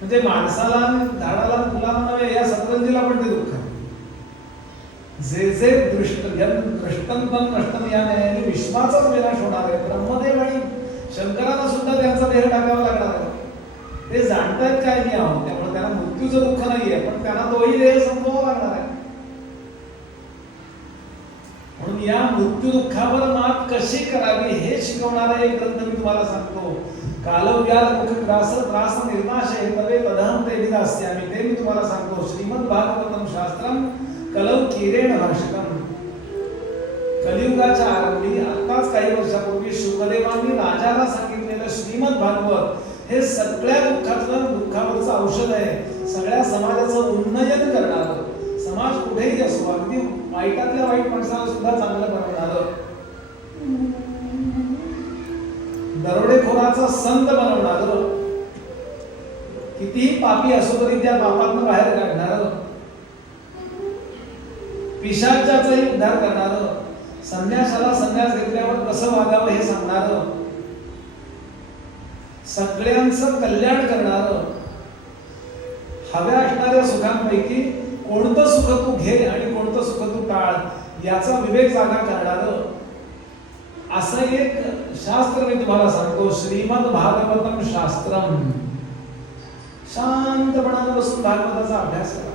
म्हणजे माणसाला, झाडाला, फुलांना नव्हे, या सतरंजीला पण ते दुःख आहे. जे जे दृष्टम पण नष्टम या न्यायाने विश्वाचाच विनाश होणार आहे. ब्रह्मदेव आणि शंकरांना सुद्धा त्यांचा देह टाकावा लागणार आहे. ते जाणतायत काय मी आहोत, त्यामुळे त्यांना मृत्यूचं दुःख नाहीये, पण त्यांना तोही देह संपवावा लागणार आहे. म्हणून या मृत्यू दुःखावर मात कशी करावी हे शिकवणारा एक ग्रंथ मी तुम्हाला सांगतो. कालव्याल मुख त्रास त्रास निर्नाश हे तवे तदहं ते विदास्यामि. ते मी तुम्हाला सांगतो. श्रीमद भागवतम शास्त्रम कलौ किरेण भाषितम. कलियुगाच्या आरंभी आताच काही वर्षापूर्वी शुकदेवांनी राजाला सांगितलेलं श्रीमद भागवत हे सगळ्या दुःखावरचं औषध आहे. सगळ्या समाजाचं उन्नयन करणारं, समाज कुठेही असो, अगदी वाईटातल्या वाईट माणसाला सुद्धा चांगलं बनवणारं, दरोडेखोराचा संत बनवणारं, कितीही पापी असो तरी त्या पापातून बाहेर काढणारं, पिशाचाचाही उद्धार करणारं, संन्यासाला संन्यास घेतल्यावर कसं वागावं हे सांगणारं, सगळ्यांचं कल्याण करणारं, हव्या असणाऱ्या सुखांपैकी कोणतं सुख तू घे आणि कोणतं सुख तू टाळ याचा विवेक जागा करणारं असं एक शास्त्र मी तुम्हाला सांगतो. श्रीमद भागवतम शास्त्रम. शांतपणाने बसून भागवताचा अभ्यास करा.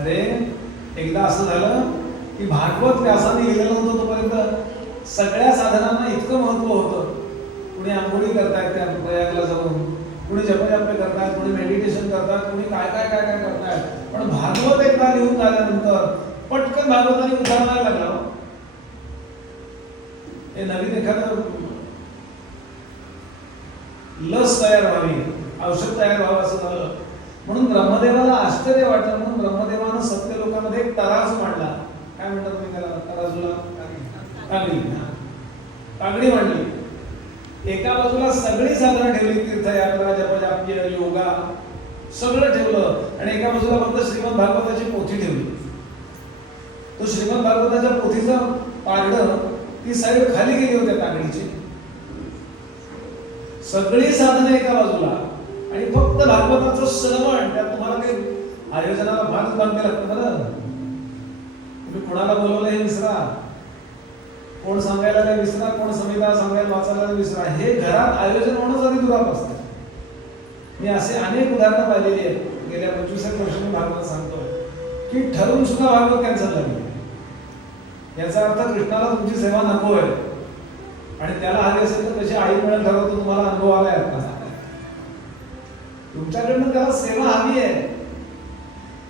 अरे एकदा असं झालं की भागवत व्यासाने लिहिलेलं होतं, तोपर्यंत सगळ्या साधनांना इतकं महत्व होतं. कुणी आंघोळी करतायत त्या प्रयागला जाऊन, कुणी जपजापे करतायत, कुणी मेडिटेशन करतात, कुणी काय काय काय काय करतायत. पण भागवत एकदा लिहून झाल्यानंतर पटकन भागवताने उदाहरणाला लागला. हे नवीन एखादं लस तयार व्हावी, औषध तयार व्हावं असं झालं. म्हणून ब्रह्मदेवाला आश्चर्य वाटलं. म्हणून ब्रह्मदेवानं सत्य लोकांमध्ये एक तराजू मांडला. काय म्हणतात तुम्ही त्याला? तराजूला तागडी. तागडी मांडली. एका बाजूला सगळी साधनं ठेवली, तीर्थयात्रा, जपजाप, योगा सगळं ठेवलं आणि एका बाजूला फक्त श्रीमद भागवताची पोथी ठेवली. तो श्रीमद भागवताच्या पोथीचं पारडं, ती साईड खाली गेली होती तागडीची. सगळी साधनं एका बाजूला आणि फक्त भागवताचं श्रवण. त्यात तुम्हाला काही आयोजनाला फारच बांधले लागतं बरं. तुम्ही कोणाला बोलवलं हे विसरा, कोण सांगायला विसरा, कोण संहिता सांगायला वाचायला विसरा. हे घरात आयोजन होणं जरी दुराप असतं. मी असे अनेक उदाहरणं पाहिलेली आहेत. गेल्या 25 वर्ष मी भागवत सांगतोय की ठरवून सुद्धा भागवत कॅन्सल झाली. याचा अर्थ कृष्णाला तुमची सेवा नको आहे आणि त्याला हवी असेल तर तशी आई मिळेल ठरवतो. तुम्हाला अनुभव आलाय आता. तुमच्याकडनं त्याला सेवा हवी आहे.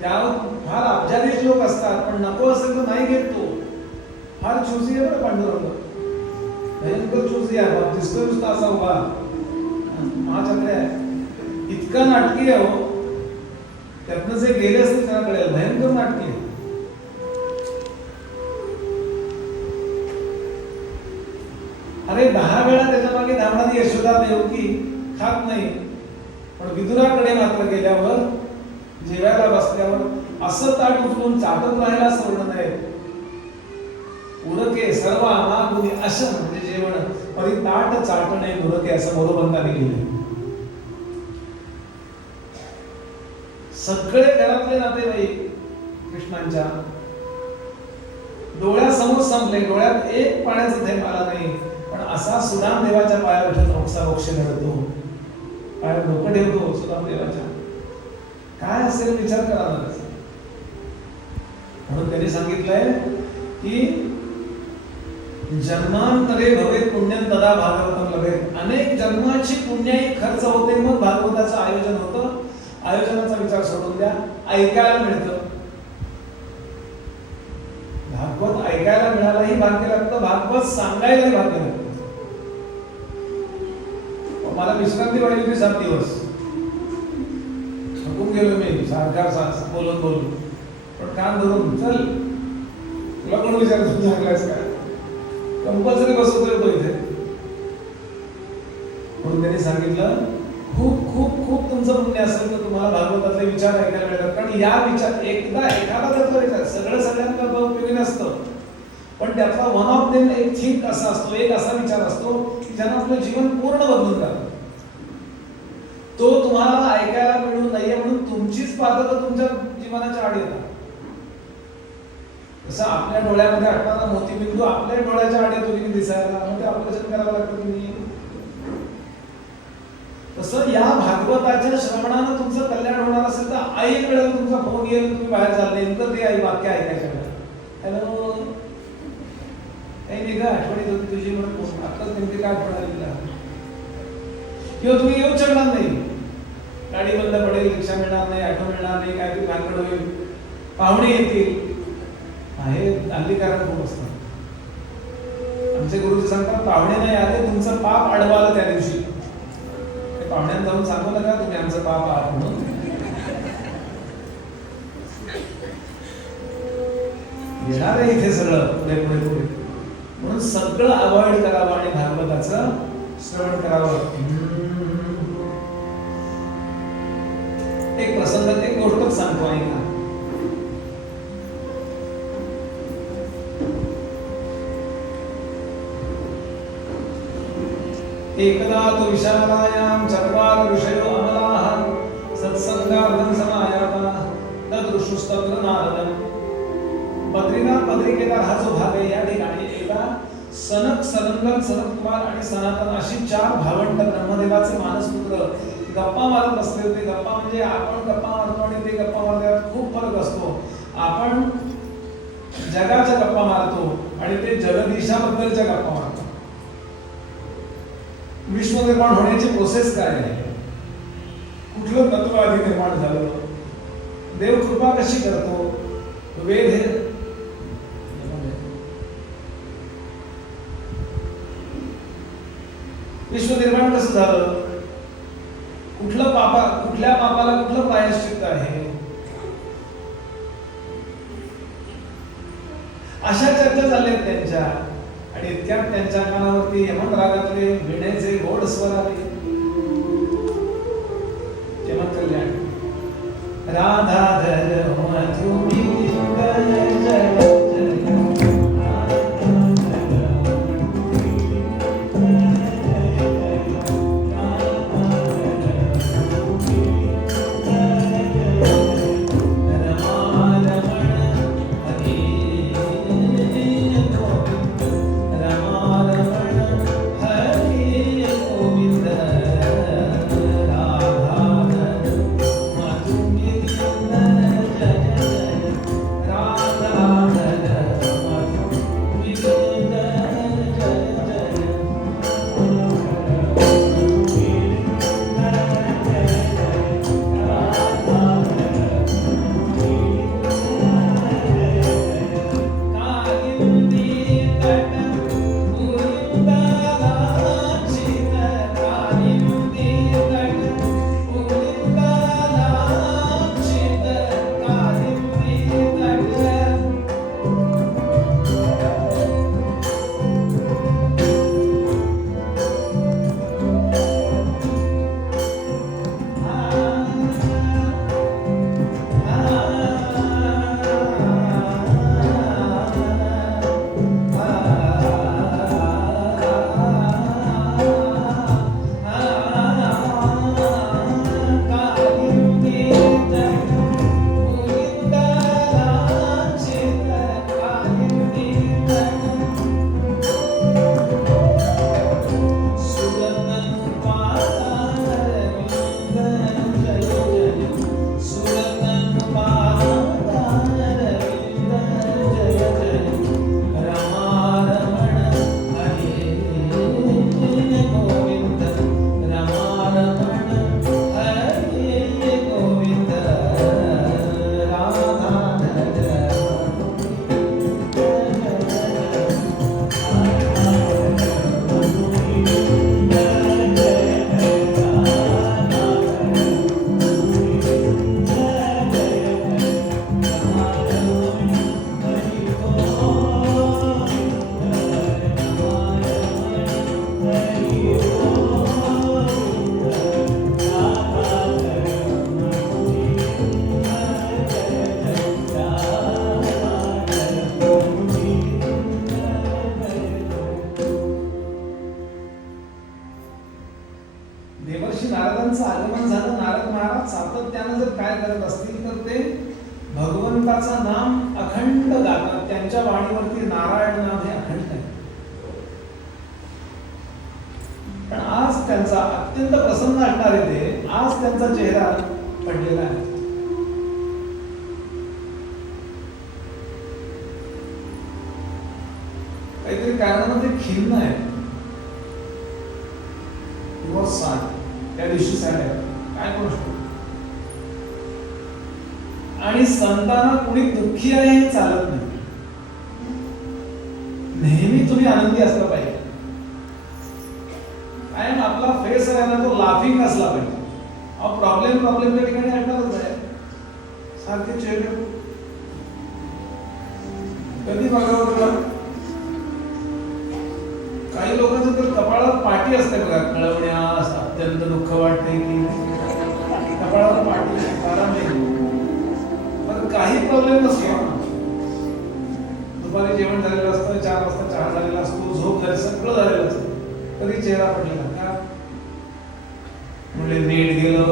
त्यावर फार अब्जाधीश लोक असतात, पण नको असेल तर नाही घेत. तो फार चुजी आहे बरं पांडुरंग. भयंकर चुजी आहे. बाप दिसतोय नुसता असा उभा महाचक्र आहे. इतका नाटकी आहे हो. त्यातनं जे गेले असते त्याला कळेल. भयंकर नाटकी आहे. अरे 10 वेळा त्याच्या मागे धावणारी यशोदा देवकी खात नाही, पण विदुराकडे मात्र गेल्यावर जेवायला बसल्यावर असं ताट उचलून चाटत राहायला सोडणं नाही. उरके सर्व आमागुनी असं म्हणजे जेवण परी ताट चाटणे उरके असं मोरोबंताने केलं. सगळे घरातले नातेवाईक कृष्णांच्या डोळ्यासमोर संपले. डोळ्यात एक पाण्याचा थेंब आला नाही. पण असा सुदाम देवाच्या पायावर मोक्ष घडतो, पायावर डोकं ठेवतो सुदाम देवाच्या. काय असेल विचार करा ना. म्हणून त्यांनी सांगितलंय की जन्मांतरे भवे पुण्यं तदा भागवतम लभेत. अनेक जन्माची पुण्याई खर्च होते, मग भागवताचं आयोजन होतं. आयोजनाचा विचार सोडून द्या, ऐकायला मिळतं. भागवत ऐकायला मिळायलाही भाग्य लागतं, भागवत सांगायलाही भाग्य लागतं. मला विश्रांती पाहिजे होती 7 दिवस, थकून गेलो मी सारखा बोलून बोलून. पण कान धरून चल, तुला कोण विचारत तू सांगलास का, कंपल्सरी बसवतोय तो इथे. म्हणून त्यांनी सांगितलं खूप खूप खूप तुमचं पुण्य असेल तर तुम्हाला भागवतातले विचार ऐकायला मिळतात. कारण या विचार एकदा एखादा त्यातला विचार सगळं सगळ्यांना उपयोगी नसतं, पण त्यातला वन ऑफ देम एक थिंक असा असतो, एक असा विचार असतो की ज्यानं आपलं जीवन पूर्ण बदलून जातं. तो तुम्हाला ऐकायला मिळू नये म्हणून तुमचीच पातळी तुमच्या जीवनाच्या आड येतात. जसं आपल्या डोळ्यामध्ये असणारा मोतीबिंदू आपल्या डोळ्याच्या आड येतो की दिसायला, मग ते ऑपरेशन करावं लागतं की नाही. तसं या भागवताच्या श्रवणानं तुमचं कल्याण होणार असेल तर आई वेळेला तुमचा फोन येईल, तुम्ही बाहेर चालले नेमकं ते आई वाक्य ऐकायच्या वेळेला, हॅलो काही नाही का आठवणीत होती तुझी म्हणून आताच नेमकी काय आठवण आली तुला, किंवा तुम्ही येऊ शकणार नाही, गाडी बंद पडेल, रिक्षा मिळणार नाही, ऑटो मिळणार नाही, काहीतरी भानगड होईल, पाहुणे येतील. हे हल्ली कारण खूप असतात. आमचे गुरुजी सांगतात पाहुणे नाही आले तुमचं पाप अडवालं त्या दिवशी. पाहुण्यांना जाऊन सांगू नका तुम्ही आमचं पाप आहात म्हणून. येणार आहे इथे सगळं पुढे पुढे पुढे, म्हणून सगळं अवॉइड करावं आणि भागवताचं श्रवण करावं. एक प्रसंग, एक गोष्टच सांगतो ऐका. एकदा तु विशालायां चत्वार ऋषयो अमलाः सत्संगार्थं समायाताः तदृशुस्तत्र नारदं. बद्रीनाथ बद्रिकेदार हा जो भाग आहे या ठिकाणी एकदा सनक, सनंदन, सनतकुमार आणि सनातन अशी 4 भावंड ब्रह्मदेवाचे मानसपुत्र गप्पा मारत बसले होते. गप्पा म्हणजे आपण गप्पा मारतो आणि ते गप्पा मारतात खूप फरक असतो. आपण जगाच्या गप्पा मारतो आणि ते जगदीशाबद्दलच्या गप्पा मारतो. विश्व निर्माण होण्याची प्रोसेस काय आहे, कुठलं तत्व आधी निर्माण झालं, देव कृपा कशी करतो, वेद हे विश्व निर्माण कसं झालं, कुठल्या पापाला कुठलं प्रायश्चित्त आहे, अशा चर्चा झाल्या त्यांच्या. आणि इतक्यात त्यांच्या कानावरती यमन रागातले वीणेचे गोड स्वर आले. यमन कल्याण राधाधर मधुमित जय काय करत असतील तर ते भगवंताचं नाम अखंड गातात. त्यांच्या वाणीवरती नारायण नाम हे अखंड आहे. पण आज त्यांचा अत्यंत प्रसन्न असणारे ते, आज त्यांचा चेहरा पडलेला आहे. काहीतरी कारणाने ते खिन्न आहे. त्या दिवशी सॅड आहे. काय गोष्ट. आणि संतांना कुणी दुःखी आहे हे चालत नाही. नेहमी तुम्ही आनंदी असला पाहिजे. कायम आपला फेस आहे ना तो लाफिंग असला पाहिजे. प्रॉब्लेम त्या ठिकाणी असणारच आहे. सारखे चेहरे कधी बघावं तुला. काही लोकांचं तर कपाळावर पाठी असते बघा, कळवण्यास अत्यंत दुःख वाटते की कपाळावर पाठी आराम नाही. पण काही प्रॉब्लेम नसतो. दुपारी जेवण झालेलं असतं, 4 वाजता चहा झालेला असतो, झोप झाली, सगळं झालेलं असतं, तरी चेहरा पडलेला का म्हणजे नीट गेलं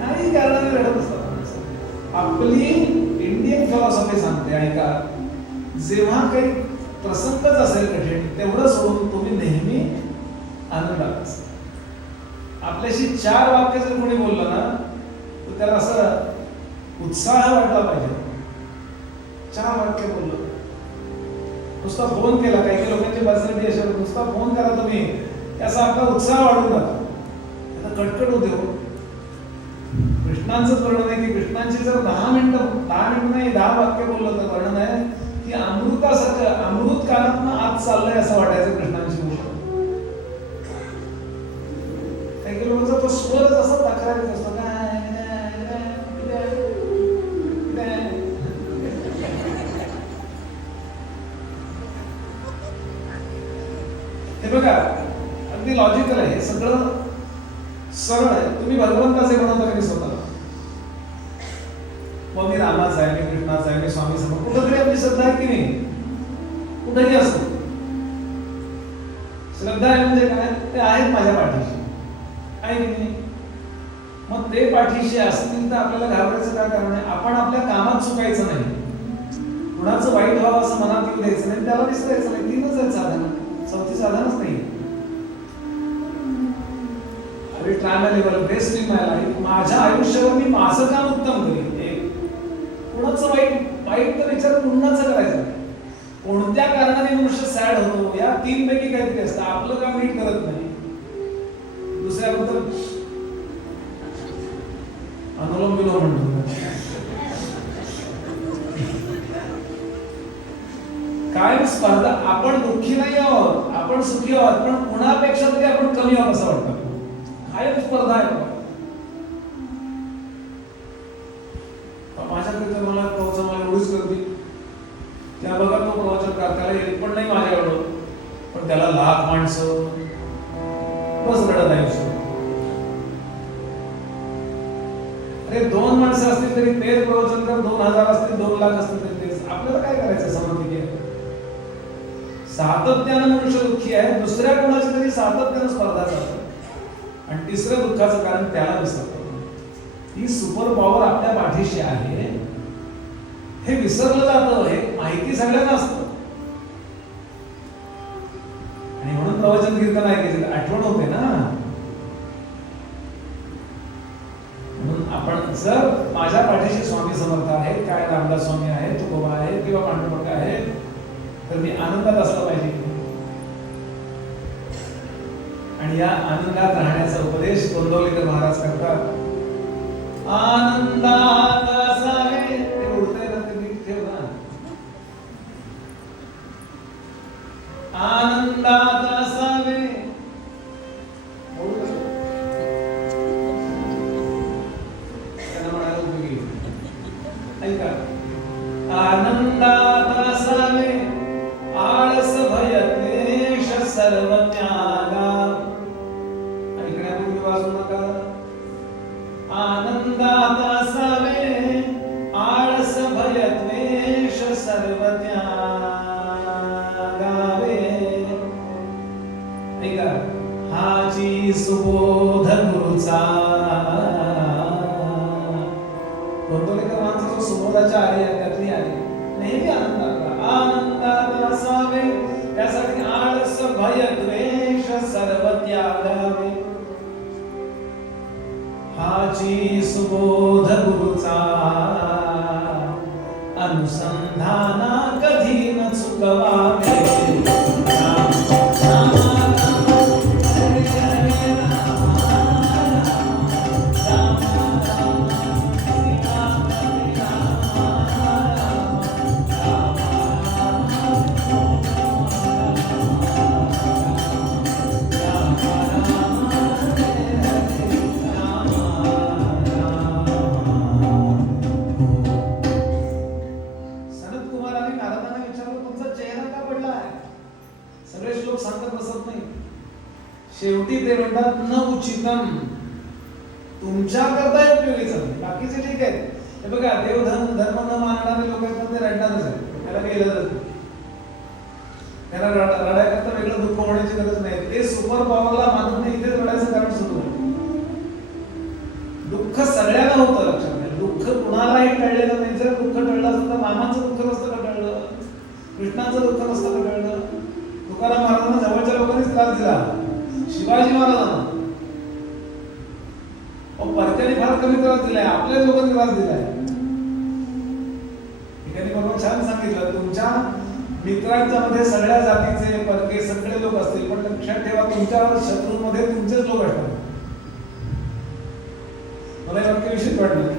काही कारणाने रडत असतात. आपली इंडियन फिलॉसॉफी सांगते ऐका, जेव्हा काही प्रसंगच असेल कठीण तेवढं सोडून तुम्ही नेहमी आनंदात असा. आपल्याशी 4 वाक्य जर कोणी बोललं ना तर त्याला असं उत्साह वाटला पाहिजे. 4 वाक्य बोललं, नुसता फोन केला, काही लोकांची बसण्याची अशा नुसता फोन करा तुम्ही, त्याचा आपला उत्साह वाढून जातो. आता कटकट होते हो. कृष्णांचं वर्णन आहे की कृष्णांची जर 10 मिनिटं नाही 10 वाक्य बोललं तर वर्णन आहे की अमृतासारखं अमृत काळात आज चाललंय असं वाटायचं कृष्णांची गोष्ट. काही लोकांचा तो स्वरच असा तक्रारीत असतो. हे बघा अगदी लॉजिकल आहे, सगळं सरळ आहे. तुम्ही भगवंताचे बनवता मी स्वतःला, मग मी रामाचा आहे, मी कृष्णाचा आहे, मी स्वामी समोर कुठंतरी आपली श्रद्धा आहे की नाही. कुठेही असो श्रद्धा आहे म्हणजे काय, ते आहेत माझ्या पाठीशी आहे की नाही. मग ते पाठीशी असतील तर आपल्याला घाबरायचं काय कारण आहे. आपण आपल्या कामात चुकायचं नाही, कुणाचं वाईट व्हावं असं मनात येऊ द्यायचं नाही, त्याला विसरायचं नाही. 3च आहेत साधन, 4थी साधनच नाही. अरे try my level, best in my life. माझ्या आयुष्यावर मी माझं काम उत्तम करीन. कुणाचं वाईट तर विचार पुन्हाच करायचा नाही. कोणत्या कारणाने मनुष्य सॅड होतो या 3 पैकी काहीतरी असतं. आपलं काम नीट करत नाही, दुसऱ्याबद्दल अनुलोम विलोम म्हणतो. काय स्पर्धा. आपण दुःखी नाही आहोत, आपण सुखी आहोत, पण कुणापेक्षा तरी आपण कमी आहोत असं वाटतं. काय स्पर्धा आहे. माझ्याकडे मला प्रवचन मला एवढीच करते, त्या बघा तो प्रवचनकार त्याला एक पण नाही माझ्याकडं, पण त्याला लाख माणसं बस रडत आहे. अरे 2 माणसं असतील तरी तेच प्रवचनकार, 2000 असतील 2 लाख असतील तरी तेच. आपल्याला काय करायचं. समर्पित आहे. सातत्यानं मनुष्य दुःखी आहे, दुसऱ्या कोणाची तरी सातत्यानं स्पर्धा चालते, आणि तिसरं दुःखाचं कारण त्याला विसरतो. ही सुपर पॉवर आपल्या पाठीशी आहे हे विसरलं जातं. हे माहिती सगळ्यांना असतं, आणि म्हणून प्रवचन कीर्तन ऐकायचं आठवण होते ना. म्हणून आपण जर माझ्या पाठीशी स्वामी समर्थ आहे, काय रामदास स्वामी आहे, तुकोबा आहे किंवा पांडुरंग आहे, तर मी आनंदात असला पाहिजे. आणि या आनंदात राहण्याचा उपदेश गोंदवलेकर महाराज करतात. आनंदात असावे, ते उडतंय ना ते नीट ठेव ना. आनंदात असावे, त्यांना म्हणायला उपयोगी. ऐका, आनंदात असावे आळस भय क्लेश सर्व त्यागा. ऐकण्यापूर्वी वाजू नका. आनंदात असावे आळस भय द्वेष सर्व त्यागावे. ऐका, हा हाची सुबोध गुरुचा. गोंदवलेकर माणसा जो सुबोधाच्या आली आहे त्यातली आहे, नेहमी आनंदात असावे, त्यासाठी आळस भय द्वेष सर्व त्यागावे. हाची सुबोध गुरुचा, अनुसंधाना कधी न चुकवावे. शेवटी ते म्हणतात न उचितम, तुमच्या करता उपयोगीच नाही, बाकीचे ठीक आहे. हे बघा, देवधर्म धर्म न मानणारे लोक आहेत ते रडणारच आहे, त्याला काही इलाज नाही. त्याला रडायकरता वेगळं दुःख होण्याची गरज नाही. ते सुपर पॉवरला मानत नाही, इथेच रडायचं कारण सुरू आहे. दुःख सगळ्यांना होतं, लक्षात घ्या. दुःख कुणालाही टळलेलं नाही. जर दुःख टळलं असतं तर मामाचं दुःख नसतं का टळलं, कृष्णाचं दुःख नसतं का टळलं. तुकाराम महाराजांना जवळच्या लोकांनीच त्रास दिला, शिवाजी महाराजांना परक्याने फार कमी त्रास दिलाय, आपल्या लोकांनी त्रास दिलाय. ठिकाणी भगवान छान सांगितलं, तुमच्या मित्रांच्या मध्ये सगळ्या जातीचे परके सगळे लोक असतील, पण लक्षात ठेवा तुमच्या शत्रूंमध्ये तुमचेच लोक असतात. मला हे वाक्य विशेष वाटलं,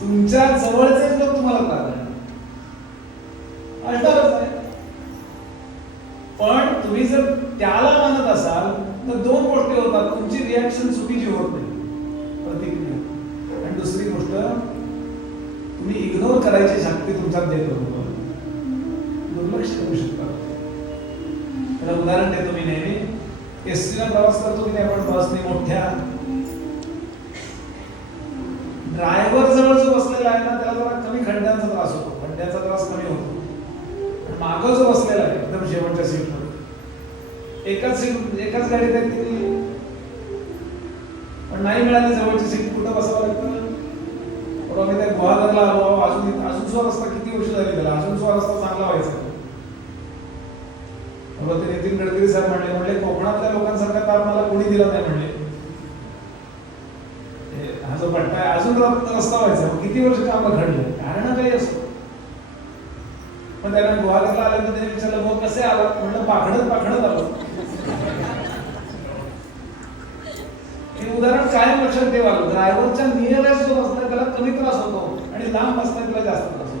तुमच्या जवळचेच लोक तुम्हाला त्रास असणारच आहे. पण तुम्ही जर त्याला मानत असाल तर दोन गोष्टी होतात, तुमची रिॲक्शन चुकीची होत नाही, प्रतिक्रिया. आणि दुसरी गोष्ट, तुम्ही इग्नोर करायची शक्ती तुमच्यात देतो, दुर्लक्ष करू शकता. त्याला उदाहरण देतो मी. नेहमी एसटीला प्रवास करतो की नाही आपण, बसने मोठ्या, ड्रायव्हर जवळ जो बसलेला आहे ना त्याला जरा कमी खड्ड्यांचा त्रास होतो, खड्ड्याचा त्रास कमी होतो. आणि मागं जो बसलेला आहे एकदम शेवटच्या सीटवर, एकाच गाडीत आहे, पण नाही मिळाली जवळची सीट, कुठं बसावं लागतं. आम्ही त्या गुहागरला आलो, अजून जो रस्ता किती वर्ष झाली त्याला, अजून जो रस्ता चांगला व्हायचा. ते नितीन गडकरी साहेब म्हणले कोकणातल्या लोकांसारखा ताप मला कोणी दिला नाही म्हणले. हा जो पट्टा आहे अजून रस्ता व्हायचा, किती वर्ष काम घडलं, कारण काही असो. पण त्याला गुहागरला आल्यानंतर त्याने विचारलं, मग कसे आला, म्हणलं पाखडत आलो. हे उदाहरण कायम लक्षात ठेवा, ड्रायव्हरच्या नियरेस्ट जो बसलाय त्याला कमी त्रास होतो आणि लांब बसलाय त्याला जास्त त्रास होतो.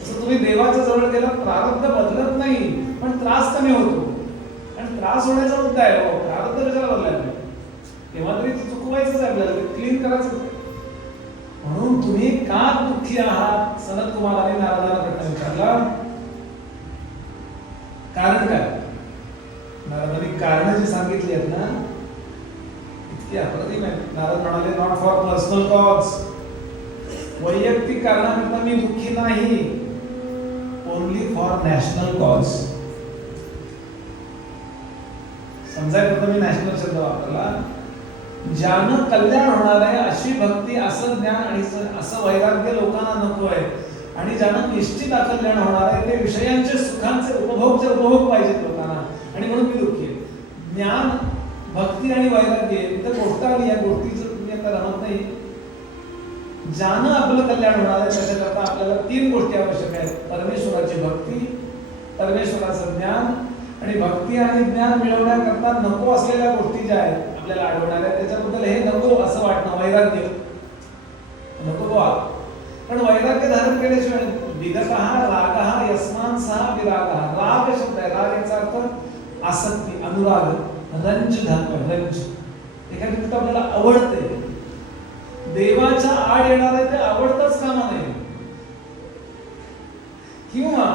तसं तुम्ही देवाच्या जवळ गेला, प्रारब्ध बदलत नाही पण त्रास कमी होतो. आणि त्रास होण्याचा मुद्दा आहे, हो प्रारब्ध कशाला बदलायला, तेव्हा तरी चुकवायचंच आहे आपल्याला, क्लीन करायचं. म्हणून तुम्ही का दुःखी आहात, सनत कुमारांनी नारदाला प्रश्न विचारला. कारण काय, नारदांनी कारण जी सांगितली आहेत ना इतकी अप्रतिम आहे. नारद म्हणाले, नॉट फॉर पर्सनल कॉज, वैयक्तिक कारणाकरता मी दुःखी नाही, ओनली फॉर नॅशनल कॉज. समजायला मी नॅशनल शब्द वापरला. ज्यानं कल्याण होणार आहे अशी भक्ती, असं ज्ञान आणि असं वैराग्य लोकांना नको आहे. आणि ज्यानं निश्चित कल्याण होणार आहे ते विषयांचे सुखांचे उपभोग पाहिजेत लोकांना, आणि म्हणून मी दुःखी आहे. ज्ञान, भक्ती आणि वैराग्य इथं गोष्ट आली, या गोष्टीचं तुम्ही आता रमत नाही. ज्यानं आपलं कल्याण होणार आहे त्याच्याकरता आपल्याला तीन गोष्टी आवश्यक आहेत, परमेश्वराची भक्ती, परमेश्वराचं ज्ञान, आणि भक्ती आणि ज्ञान मिळवण्याकरता नको असलेल्या गोष्टी ज्या आहेत आपल्याला आढळणार आहे त्याच्याबद्दल हे नको असं वाटणं, वैराग्य नको बा. पण वैराग्य धारण केल्याशिवाय विगतः रागः यस्मान् सः विरागः. राग शब्द आहे, राग याचा अर्थ आसक्ती, अनुराग, रंज धर्म, रंज. एखादी गोष्ट आपल्याला आवडते, देवाच्या आड येणार आहे ते आवडतच कामा नये, किंवा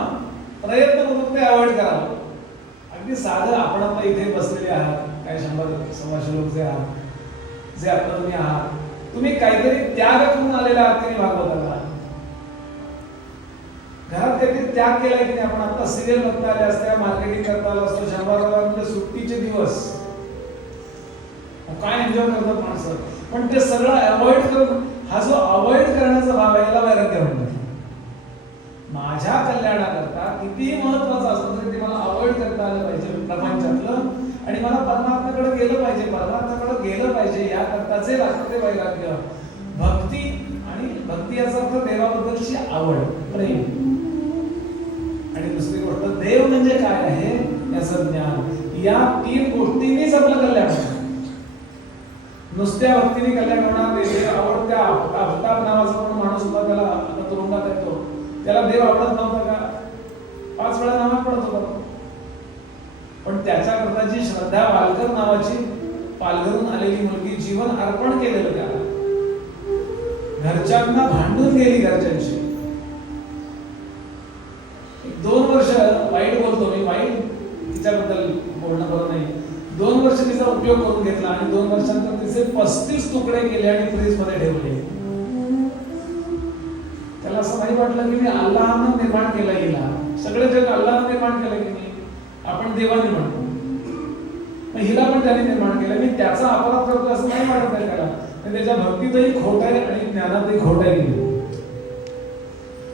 प्रयत्न करून ते अवॉइड करावं. अगदी साधं, आपण आता इथे बसलेले आहात, काय 100-125 लोक जे आहात, जे आता तुम्ही आहात, तुम्ही काहीतरी त्याग करून आलेला आहात की भागवताला, घरात काहीतरी त्याग केलाय की नाही. आपण आता सिरियल बघता आले असते, मार्केटिंग करता आलं असतं, 100 सुट्टीचे दिवस काय एन्जॉय करतात माणसं, पण ते सगळं अवॉइड करून, हा जो अवॉइड करण्याचा भाव आहे याला वैराग्य म्हणतात. माझ्या कल्याणाकरता किती महत्वाचं असतं तरी ते मला अवॉइड करता आलं पाहिजे प्रपंचातलं, आणि मला परमात्म्याकडे गेलं पाहिजे, परमात्म्याकडे गेलं पाहिजे याकरता जे लागतं ते वैराग्य, भक्ती. आणि भक्ती याचा अर्थ देवाबद्दलची आवड, प्रेम. आणि दुसरी गोष्ट, देव म्हणजे काय आहे याचं ज्ञान. या 3 गोष्टींनीच आपलं कल्याण होतं. नुसत्या भक्तीने कल्याण होणार नाही. देव आवडत्या अफताब नावाचा पण माणूस होता, त्याला आता तुरुंगात येतो, त्याला देव आवडत नव्हता का? 5 वेळा नामात पडत होता, पण त्याच्याकरता जी श्रद्धा वालकर नावाची पालघरून आलेली मुलगी जीवन अर्पण केलेलं, त्याला घरच्यांना भांडून गेली घरच्यांशी. 2 वर्ष वाईट बोलतो मी, वाईट तिच्याबद्दल बोलणं बरं नाही. 2 वर्ष तिचा उपयोग करून घेतला आणि 2 वर्षांनंतर तिचे 35 तुकडे केले आणि फ्रीज मध्ये ठेवले. त्याला असं नाही वाटलं की मी अल्लाहनं निर्माण केला हिला, सगळे जग अल्लाहनं निर्माण केलं की नाही, आपण देवाने म्हणतो, मग हिला पण त्याने निर्माण केलं. मी त्याचा अपराध करतो असं नाही वाटत आहे त्याला. त्याच्या भक्तीतही खोट आहे आणि ज्ञानातही खोट आहे.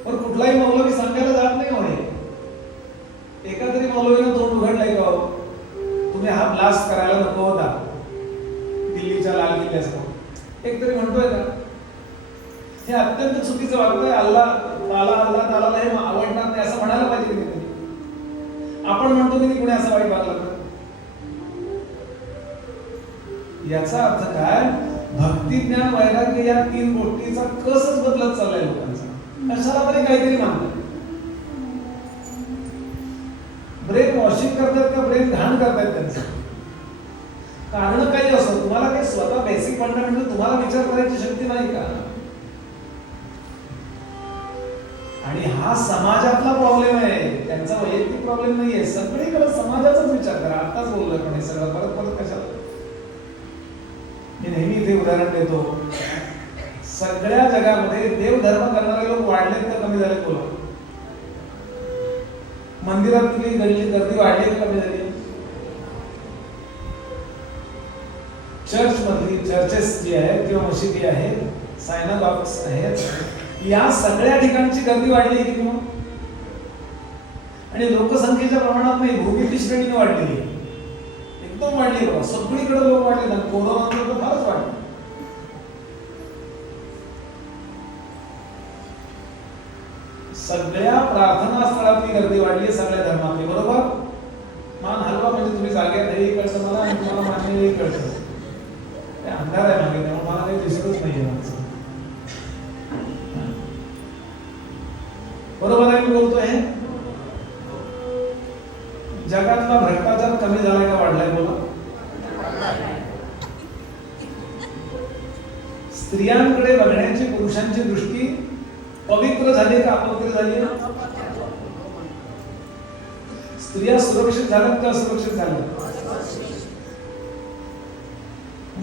पण कुठलाही मौलवी सांगायला जात नाही म्हणे. एका तरी मौलवीनं तोंड उघडलंय का, तुम्ही हा ब्लास्ट करायला नको होता दिल्लीच्या लाल किल्ल्यासमोर, एक तरी म्हणतोय का? हे अत्यंत चुकीचं वागतंय. अल्लाह ताला हे आवडणार नाही असं म्हणायला पाहिजे की नाही. आपण म्हणतो की कुणी असं वाईट वागलं तर याचा अर्थ काय? भक्ती, ज्ञान, वैराग्य या 3 गोष्टीचा कसच बदलत चाललाय लोकांचा. कशाला तरी काहीतरी मानतात. ब्रेन वॉशिंग करतात का ब्रेन घाण करतात त्यांचं? कारण काही असो, तुम्हाला काही स्वतः बेसिक फंडामेंटल तुम्हाला विचार करायची शक्ती नाही का? आणि हा समाजातला प्रॉब्लेम आहे, त्यांचा वैयक्तिक प्रॉब्लेम नाहीये. सगळीकडे समाजाचाच विचार करा. आताच बोललोय पण हे सगळं परत कशाला. मी नेहमी इथे उदाहरण देतो. सगळ्या जगामध्ये देव धर्म करणारे लोक वाढलेत का कमी झाले? बोला. मंदिरातली गर्दी वाढली का कमी झाली? चर्च मधली चर्चेस जी आहेत किंवा मशिदी आहेत, सायनागॉग्स आहेत, या सगळ्या ठिकाणची गर्दी वाढली की किंवा? आणि लोकसंख्येच्या प्रमाणात नाही, भूमिती श्रेणीने वाढलेली, एकदम वाढली बघा. सगळीकडे लोक वाढले ना, कोरोना तर फारच वाढले. सगळ्या प्रार्थना स्थळातली गर्दी वाढली, सगळ्या धर्मातली, बरोबर? मान हलवा म्हणजे तुम्ही जागेत हेही कळतं मला आणि तुम्हाला मान्यही कळतं. ते अंधार आहे मागे, त्यामुळे मला काही दिसतच नाहीये माणसं. बरोबर आहे मी बोलतोय? जगातला भ्रष्टाचार कमी झालाय का वाढलाय? बोला. स्त्रियांकडे बघण्याची पुरुषांची दृष्टी पवित्र झाली का अपवित्र झाली? स्त्रिया सुरक्षित झाल्यात का असुरक्षित झाल्यात?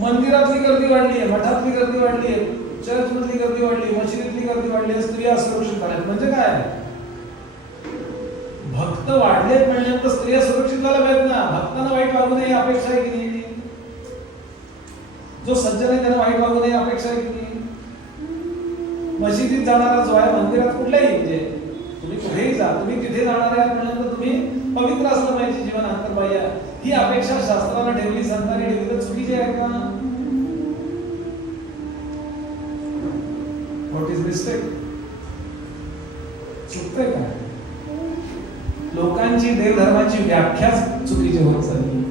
मंदिरातली गर्दी वाढली आहे, मठातली गर्दी वाढली आहे, चर्च मधली गर्दी वाढली, मशिदीतली गर्दी वाढली आहे, स्त्रिया असुरक्षित झाल्यात. म्हणजे काय? भक्त वाढलेत म्हणजे स्त्रिया सुरक्षित झाल्या पाहिजेत ना. भक्तांना वाईट वागू नये अपेक्षा आहे की नाही? जो सज्जन आहे त्याला वाईट वागू नये अपेक्षा आहे की नाही? मशिदीत जाणारा जो आहे, मंदिरात कुठल्याही, म्हणजे तुम्ही कुठेही जा, तुम्ही तिथे जाणार आहात म्हणजे तुम्ही पवित्र असलं पाहिजे, जीवन अंतर्बाह्य, ही अपेक्षा शास्त्राने ठेवली, संतांनी ठेवली, तर चुकीची आहे का? What is mistake? चुकतंय का? लोकांची देवधर्माची व्याख्याच चुकीची होत चालली.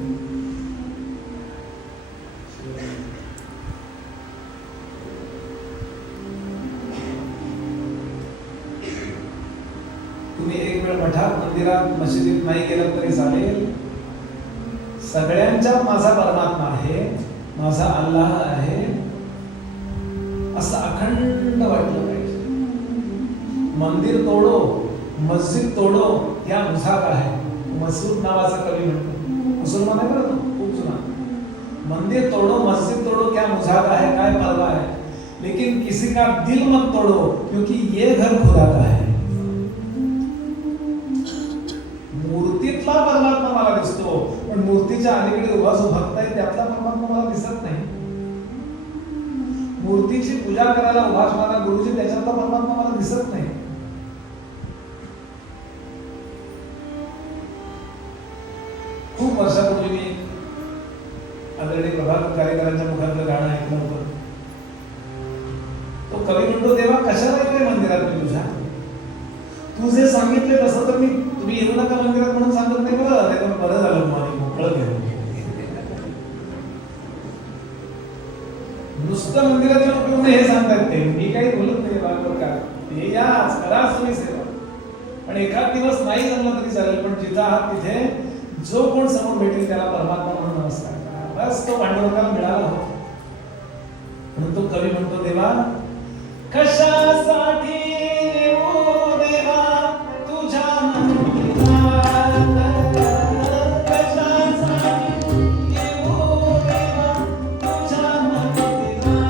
तुम्ही एक वेळ मठात, मंदिरात, मशिदीत नाही गेलात तरी चालेल. सगळ्यांच्यात माझा परमात्मा आहे, माझा अल्लाह आहे असं अखंड वाटलं पाहिजे. मंदिर तोडो, मस्जिद तोडो, या मुझा का है. मसूद नावाचा कवी म्हणतो, मुसलमान आहे बरं, खूप जुना. मंदिर तोडो, मस्जिद तोडो, क्या मुझा का है, काय परवा है, लेकिन किसी का दिल मत तोडो, क्योंकि ये घर खुदा का है. मूर्तीतला परमात्मा मला दिसतो, पण मूर्तीच्या अलीकडे उभा जो भक्त आहे त्यातला परमात्मा मला दिसत नाही. मूर्तीची पूजा करायला उभा असणारा गुरुजी त्याच्यातला परमात्मा मला दिसत नाही. खूप वर्षापूर्वी मी आदरणीय प्रभाकर कार्यकरांच्या मुखातलं गाणं ऐकलं होतं. तो कवी म्हणतो, देवा कशाला येतोय मंदिरात मी तुझ्या? तू जे सांगितले तसं तर मी तुम्ही येऊ नका मंदिरात म्हणून सांगत नाही बरं, नाही तर बरं झालं मला मोकळं गेलं. नुसतं मंदिरात येऊन हे सांगतात ते, मी काही बोलत नाही बाबा का हे या करा तुम्ही सेवा, पण एखाद दिवस नाही जमलं तरी चालेल, पण जिथं आहात तिथे जो कोण समोर भेटेल त्याला परमात्मा म्हणून नमस्कार करा. बस तो पांडुरंगाला मिळाला हो. म्हणून तो कवी म्हणतो, देवा कशासाठी येऊ देवा तुझ्या मंदिरात, कशासाठी येऊ देवा तुझ्या मंदिरात,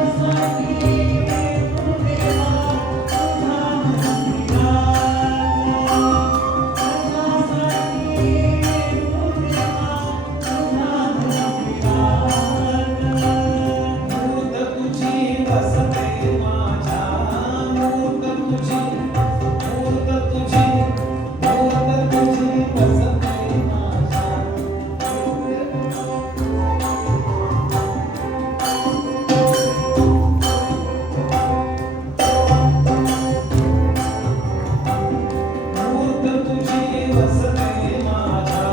कशासाठी येऊ देवा तुझ्या मंदिरात, कशासाठी येऊ देवा तुझ्या मंदिरात. मूर्त तुझी बसते माझ्या, मूर्त तुझी, मूर्त तुझी, मूर्त तुझी बसते माझ्या. मूर्त तुझी बसते माझ्या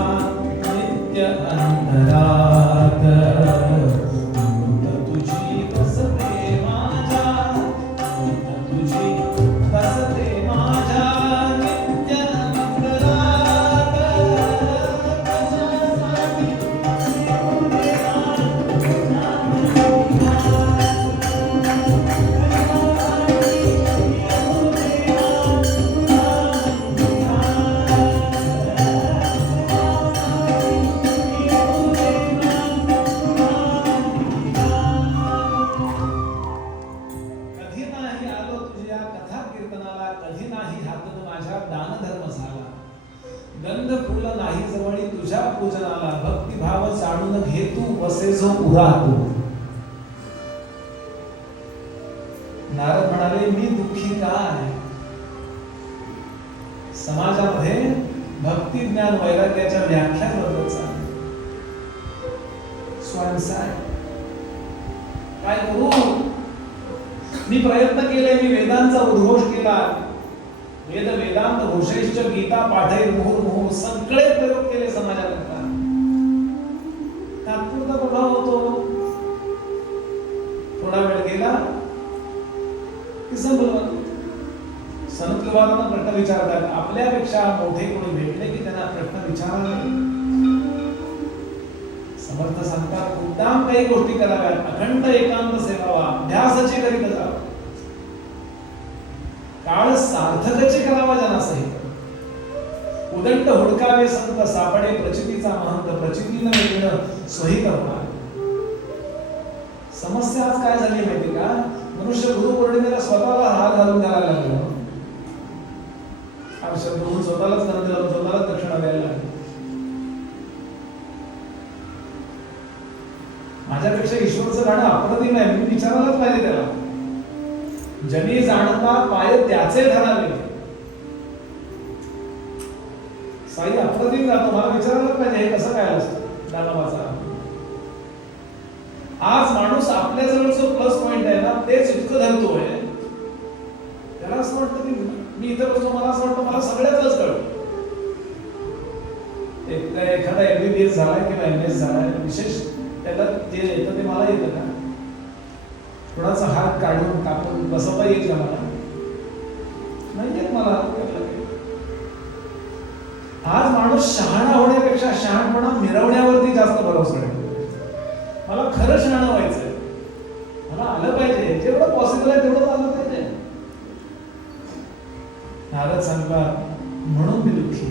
नित्य अंतरात, मूर्त तुझी बसते माझ्या, मूर्त तुझी बसते माझ्या नित्य अंतरात, कशासाठी येऊ देवा तुझ्या मंदिरात, कशासाठी येऊ देवा कधी नाही आलो तुझ्या कथा कीर्तनाला, कधी नाही हात माझ्या दान धर्म झाला, गंध फुल नाही जवळी तुझ्या पूजनाला, भक्तिभाव जाणून घे तू वसे जो पुरा तू. नारद म्हणाले, मी दुःखी काय? समाजामध्ये भक्ती ज्ञान वैराग्याच्या व्याख्या बदलत चालल्या. स्वयंसाय काय करू? मी प्रयत्न केले, मी वेदांचा उद्घोष केला, वेद वेदांत घोषैश्च गीता पाठै मुहुर्मुहुः, सगळे प्रयोग केले समाजाकरता. तात्पुरता प्रभाव होतो, थोडा वेळ गेला की संभलवत. संतवादांना प्रश्न विचारतात, आपल्यापेक्षा मोठे कोणी भेटले की त्यांना प्रश्न विचारावे. समर्थ सांगतात, मुद्दाम काही गोष्टी कराव्यात, अखंड एकांत सेवावा, अभ्यासाची करीत जावा, काळ सार्थकची करावा जनासहित. उदंड हुडकावे संत, सापडे प्रचितीचा महंत, प्रचितीनं वेगळं स्वहित होणार. समस्या आज काय झाली माहिती का? मनुष्य गुरुपौर्णिमेला स्वतःला हार घालून घालायला लागलो. आयुष्यात बघून स्वतःलाच गंध लावून स्वतःलाच दक्षिणा द्यायला लागली. माझ्यापेक्षा ईश्वरचं गाणं अप्रतिम आहे, मी विचारायलाच पाहिजे त्याला. जनी जाणता पाय त्याचे धरावे. साई अप्रतिम गातो, मला विचारायलाच पाहिजे हे कसं काय असतं दानवाचा. आज माणूस आपल्या जवळ जो प्लस पॉइंट आहे ना, तेच इतकं धरतोय, त्याला असं वाटतं की मी इथं बसतो, मला असं वाटतं मला सगळ्याच कळतं. एखादा MBBS झालाय किंवा MS झालाय, विशेष त्याला जे येतं ते मला येतं का? थोडासा हात काढून कापून बसवता येईल का मला? नाही येत मला. आज माणूस शहाणा होण्यापेक्षा शहाणपणा मिरवण्यावरती जास्त भरोसा आहे. मला खरं शहाणं व्हायचंय, मला आलं पाहिजे, जेवढं पॉसिबल आहे तेवढं आलं पाहिजे. नारद सांगतात, म्हणून मी दुःखी.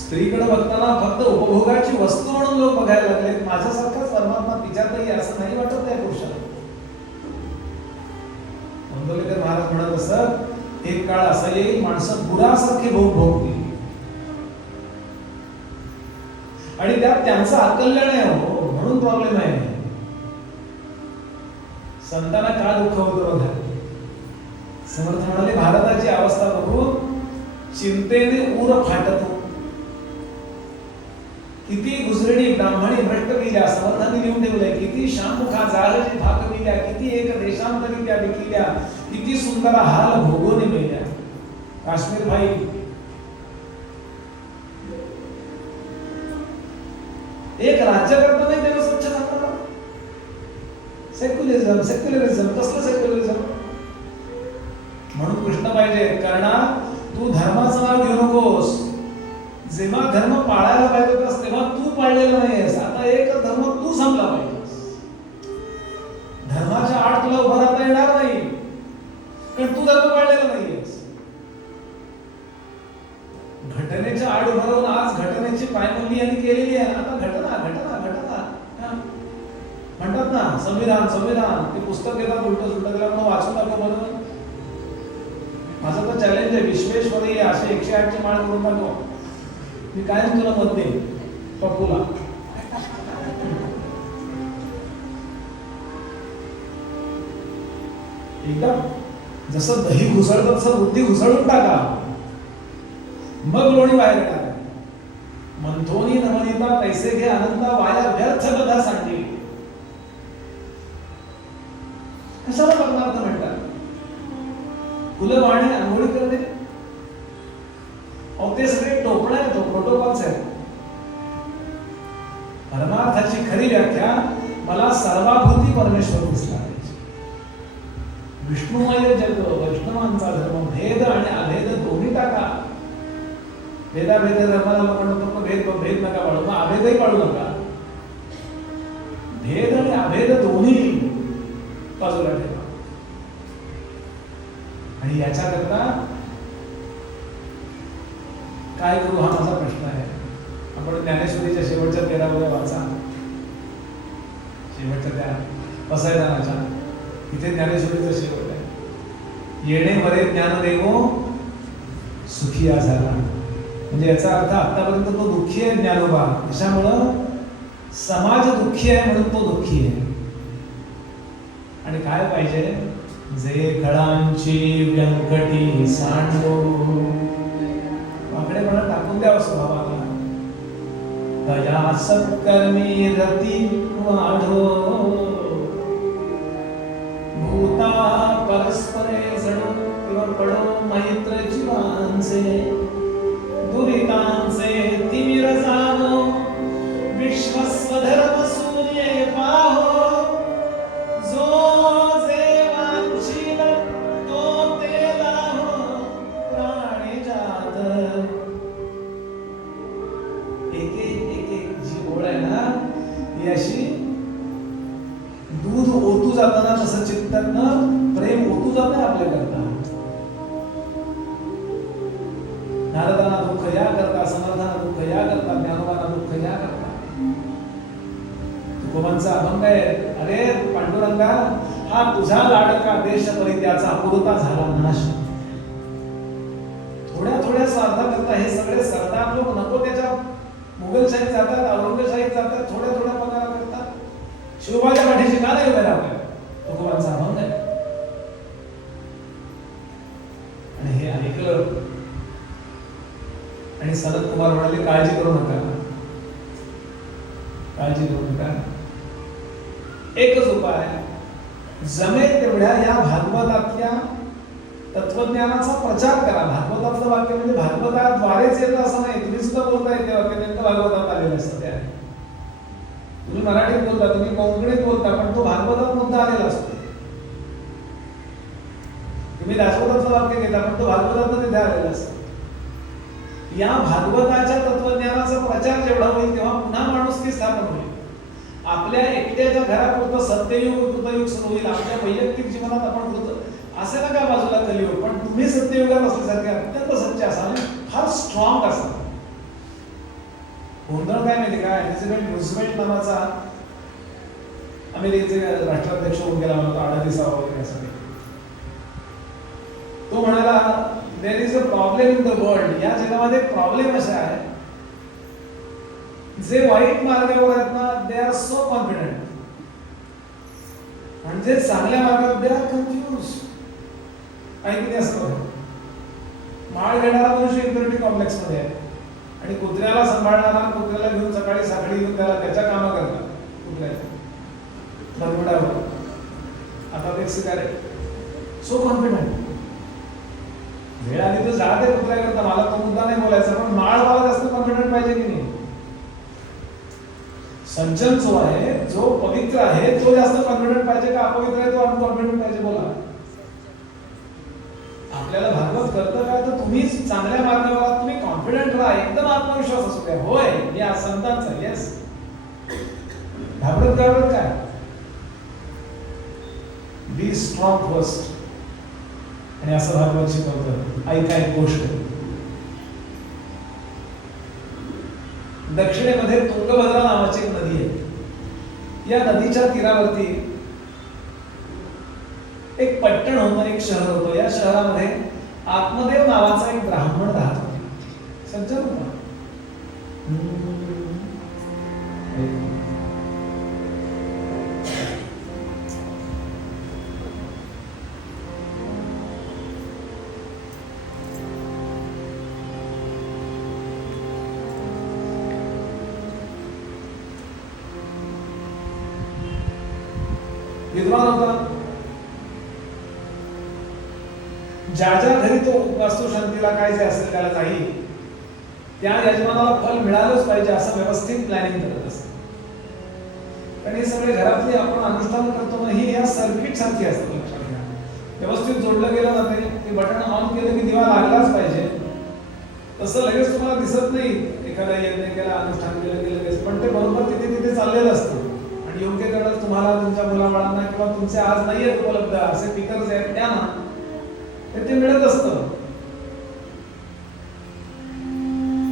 स्त्रीकडे बघताना फक्त उपभोगाची वस्तू म्हणून लोक बघायला लागले. माझ्यासारखाच परमात्मा तिच्यातही असं नाही वाटत त्या पुरुषाला. मंदोलेकर महाराज म्हणत असत, एक काळ असा येईल माणसं गुरासारखे भोग भोगतील आणि त्यात त्यांचं अकल्याण आहे. हो, म्हणून प्रॉब्लेम आहे. संतांना का दुःख होतं बघा. समर्थ म्हणाले भारताची अवस्था बघून चिंतेने ऊर फाटतो. किती गुजरणी ब्राह्मणी भ्रष्ट केल्या समर्थांनी लिहून ठेवलंय. किती शामुखा जाळजी भाग केल्या, किती एक देशांतरी त्या विकिल्या, किती सुंदर हाल भोगोने मेल्या. काश्मीर भाई एक राज्यकर्ता नाही त्याला स्वच्छ सांगणार. सेक्युलरिझम कसलं सेक्युलरिझम. म्हणून कृष्ण पाहिजे कर्णा तू धर्माचं नाव घेऊ नकोस. जेव्हा धर्म पाळायला पाहिजे होतास तेव्हा तू पाळलेला नाहीयेस. आता एक धर्म तू संपला पाहिजेस. धर्माच्या आड तुला उभं राहता येणार नाही कारण तू धर्म पाळलेला नाहीयेस. घटनेच्या आड उभं राहून आज घटनेची पायमल्ली यांनी केलेली आहे. आता घटना घटना घटना म्हणतात ना संविधान संविधान. ते पुस्तक घेतात उलट सुलट त्याला मग वाचून दाखव बरोबर. माझं तर चॅलेंज आहे विश्वेश्वरी असे 108 ची माळ करून दाखव. मी कायम तुला मत देईन पप्पूला. एकदा जसं दही घुसळतं तसं बुद्धी घुसळून टाका मग लोणी बाहेर येणार. मंथोनी नवनीता पैसे घे अनंता वाया व्यर्थ कथा सांगली. कशाला परमार्थ म्हणतात. फुलं वाहणे आंघोळी करणे ते सगळे टोपणं आहेत. प्रोटोकॉल्स आहेत. परमार्थाची खरी व्याख्या मला सर्वाभूती परमेश्वर दिसला पाहिजे. विष्णुमय जग वैष्णवांचा धर्म भेद आणि अभेद दोन्ही टाका. भेदाभेद धर्माला म्हणतो भेद नका पाळू मग अभेदही पाळू नका. भेद आणि अभेद दोन्ही बाजूला ठेवा. आणि याच्याकरता काय करू हा माझा प्रश्न आहे. आपण ज्ञानेश्वरीच्या शेवटच्या 13 वह्या वाचा. शेवटच्या त्या पसायदानाच्या इथे ज्ञानेश्वरीचं शेवट आहे. येणे बरे ज्ञान देवो सुखिया झाला. म्हणजे याचा अर्थ आतापर्यंत तो दुःखी आहे ज्ञानोबा. त्याच्यामुळं समाज दुःखी आहे म्हणून तो दुःखी आहे. आणि काय पाहिजे जे कळांची व्यंकटी सांडो वाकडे म्हणत टाकून द्यावं स्वभावाला. दया सत्कर्मी रती वाढो भूता परस्परे जणो किंवा पडो मैत्र जीवांचे दुरितांचे तिमिर जाणो विश्वस्वधर्म सूर्य पाहो जो जे वांछील तो ते लाहो प्राणी जात. एक जी ओळ आहे ना ती अशी दूध ओतू जाताना तसं चित्तातनं प्रेम ओतू जात आहे आपल्याकरता. नारदांना दुःख या करता समर्थांना दुःख या करता ज्ञानोबांना दुःख या करता. तुकोबांचा अभंग आहे अरे पांडुरंगा हा तुझा लाडका देश परित्याचा पुरता झाला नाश. थोड्या थोड्या स्वार्थाकरता हे सगळे सरदार लोक नको त्याच्या मुघलशाहीत जातात औरंगजेबात जातात थोड्या थोड्या पगारा करतात. शिवबाच्या पाठीशी का नाही उभे राहतात. तुकोबांचा अभंग आहे. आणि हे ऐकलं आणि सनत कुमार म्हणाले काळजी करू नका काळजी करू नका. एकच उपाय जमेल तेवढ्या या भागवतातल्या तत्वज्ञानाचा प्रचार करा. भागवतातलं वाक्य म्हणजे भागवताद्वारेच येतं असं नाही. तुम्ही सुद्धा बोलता येते वाक्य नेमकं भागवतात आलेलं असतं. त्या तुम्ही मराठीत बोलता तुम्ही कोकणीत बोलता पण तो भागवतात मुद्दा आलेला असतो. तुम्ही दासबोधातलं वाक्य घेता पण तो भागवतात तिथे आलेला असतो. या भागवताच्या तत्वज्ञानाचा प्रचार जेवढा होईल तेव्हा पुन्हा माणुसकी स्थापन होईल. आपल्या एकट्याच्या घरापुरतं सत्ययुग कृतयुग सुरू होईल. आपल्या वैयक्तिक जीवनात आपण कृत असे नका बाजूला कलियुग पण तुम्ही सत्ययुगात असल्यासारखे अत्यंत सच्चे असाल फार स्ट्रॉंग असाल. गोंधळ काय माहिती का एलिझाबेथ रूझवेल्ट नावाचा अमेरिकेचे राष्ट्राध्यक्ष होऊन गेला होता 38 वगैरे असं. तो म्हणाला there is a problem in the world. या जगामध्ये प्रॉब्लेम असा आहे जे वाईट मार्गावर आहेत ना, दे आर सो कॉन्फिडंट. म्हणजे चांगल्या मार्गावर दे आर कन्फ्युज. ऐकले असं माळ घेणारा मनुष्य इन्फिनिटी कॉम्प्लेक्स मध्ये आहे आणि कुत्र्याला सांभाळणारा, कुत्र्याला घेऊन सकाळी साखळी घेऊन त्याच्या कामा करतात कुत्र्याला बरमुडावर. आता ते सिगारेट सो कॉन्फिडंट. वेळ आली तर जाते कुत्र्या करता, मला तो मुद्दा नाही बोलायचा, पण माळवाला जास्त कॉन्फिडंट पाहिजे की नाही. संचन जो आहे, जो पवित्र आहे, तो जास्त कॉन्फिडंट पाहिजे का अपवित्र आहे तो अनकॉन्फिडंट पाहिजे? बोला. आपल्याला भागवत करतं काय तर तुम्हीच चांगल्या मार्गावर आहात, तुम्ही कॉन्फिडंट राहा, एकदम आत्मविश्वास असू द्या. होय, या संतांचा येस, घाबरत काय. Be strong first. आणि असं भागवत शिकवतं. ऐका एक गोष्ट. दक्षिणेमध्ये तुंगभद्रा नावाची एक नदी आहे. या नदीच्या तीरावरती एक पट्टण होतं, एक शहर होतं. या शहरामध्ये आत्मदेव नावाचा एक ब्राह्मण राहत होता. सज्जन होता. विद्वान होता. ज्या घरी तो वास्तुशांतीला काय जे असेल त्याला जाईल, त्या यजमानाला फल मिळालंच पाहिजे असं व्यवस्थित प्लॅनिंग करत असतं. कारण हे सगळे घरातले आपण अनुष्ठान करतो ना, ही या सर्किट सारखी असतं. लक्षात घ्या, व्यवस्थित जोडलं गेलं ना ते बटन ऑन केलं की दिवा लागलाच पाहिजे. तसं लगेच तुम्हाला दिसत नाही. एखादा यज्ञ केला, अनुष्ठान केलं की लगेच, पण ते बरोबर तिथे चाललेलं असतं. आणि योग्य वेळेला तुम्हाला तुमच्या मुलाबाळांना किंवा तुमचे आज नाही आहेत उपलब्ध असे पिकर्स आहेत त्यांना ते मिळत असतं.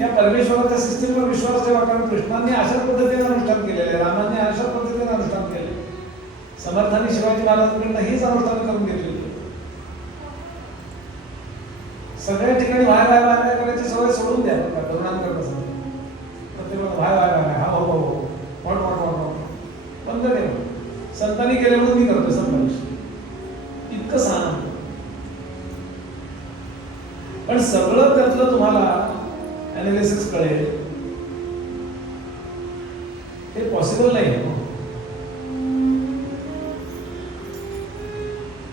या परमेश्वराच्या सिस्टीमवर विश्वास ठेवा. कारण कृष्णांनी अशा पद्धतीने अनुष्ठान केलेले, रामांनी अशा पद्धतीने अनुष्ठान केले, समर्थांनी शिवाजी महाराजांकडून हीच अनुष्ठान करून घेतलेली. सगळ्या ठिकाणी वाय करायची सवय सोडून द्या. तरुणांकडे प्रत्येक वाय हा हो हो वॉट बंद ठेवा. संतांनी केले म्हणून मी करतो संतांनी इतकं सांग. पण सगळं त्यातलं तुम्हाला अनालिसिस कळेल हे पॉसिबल नाही.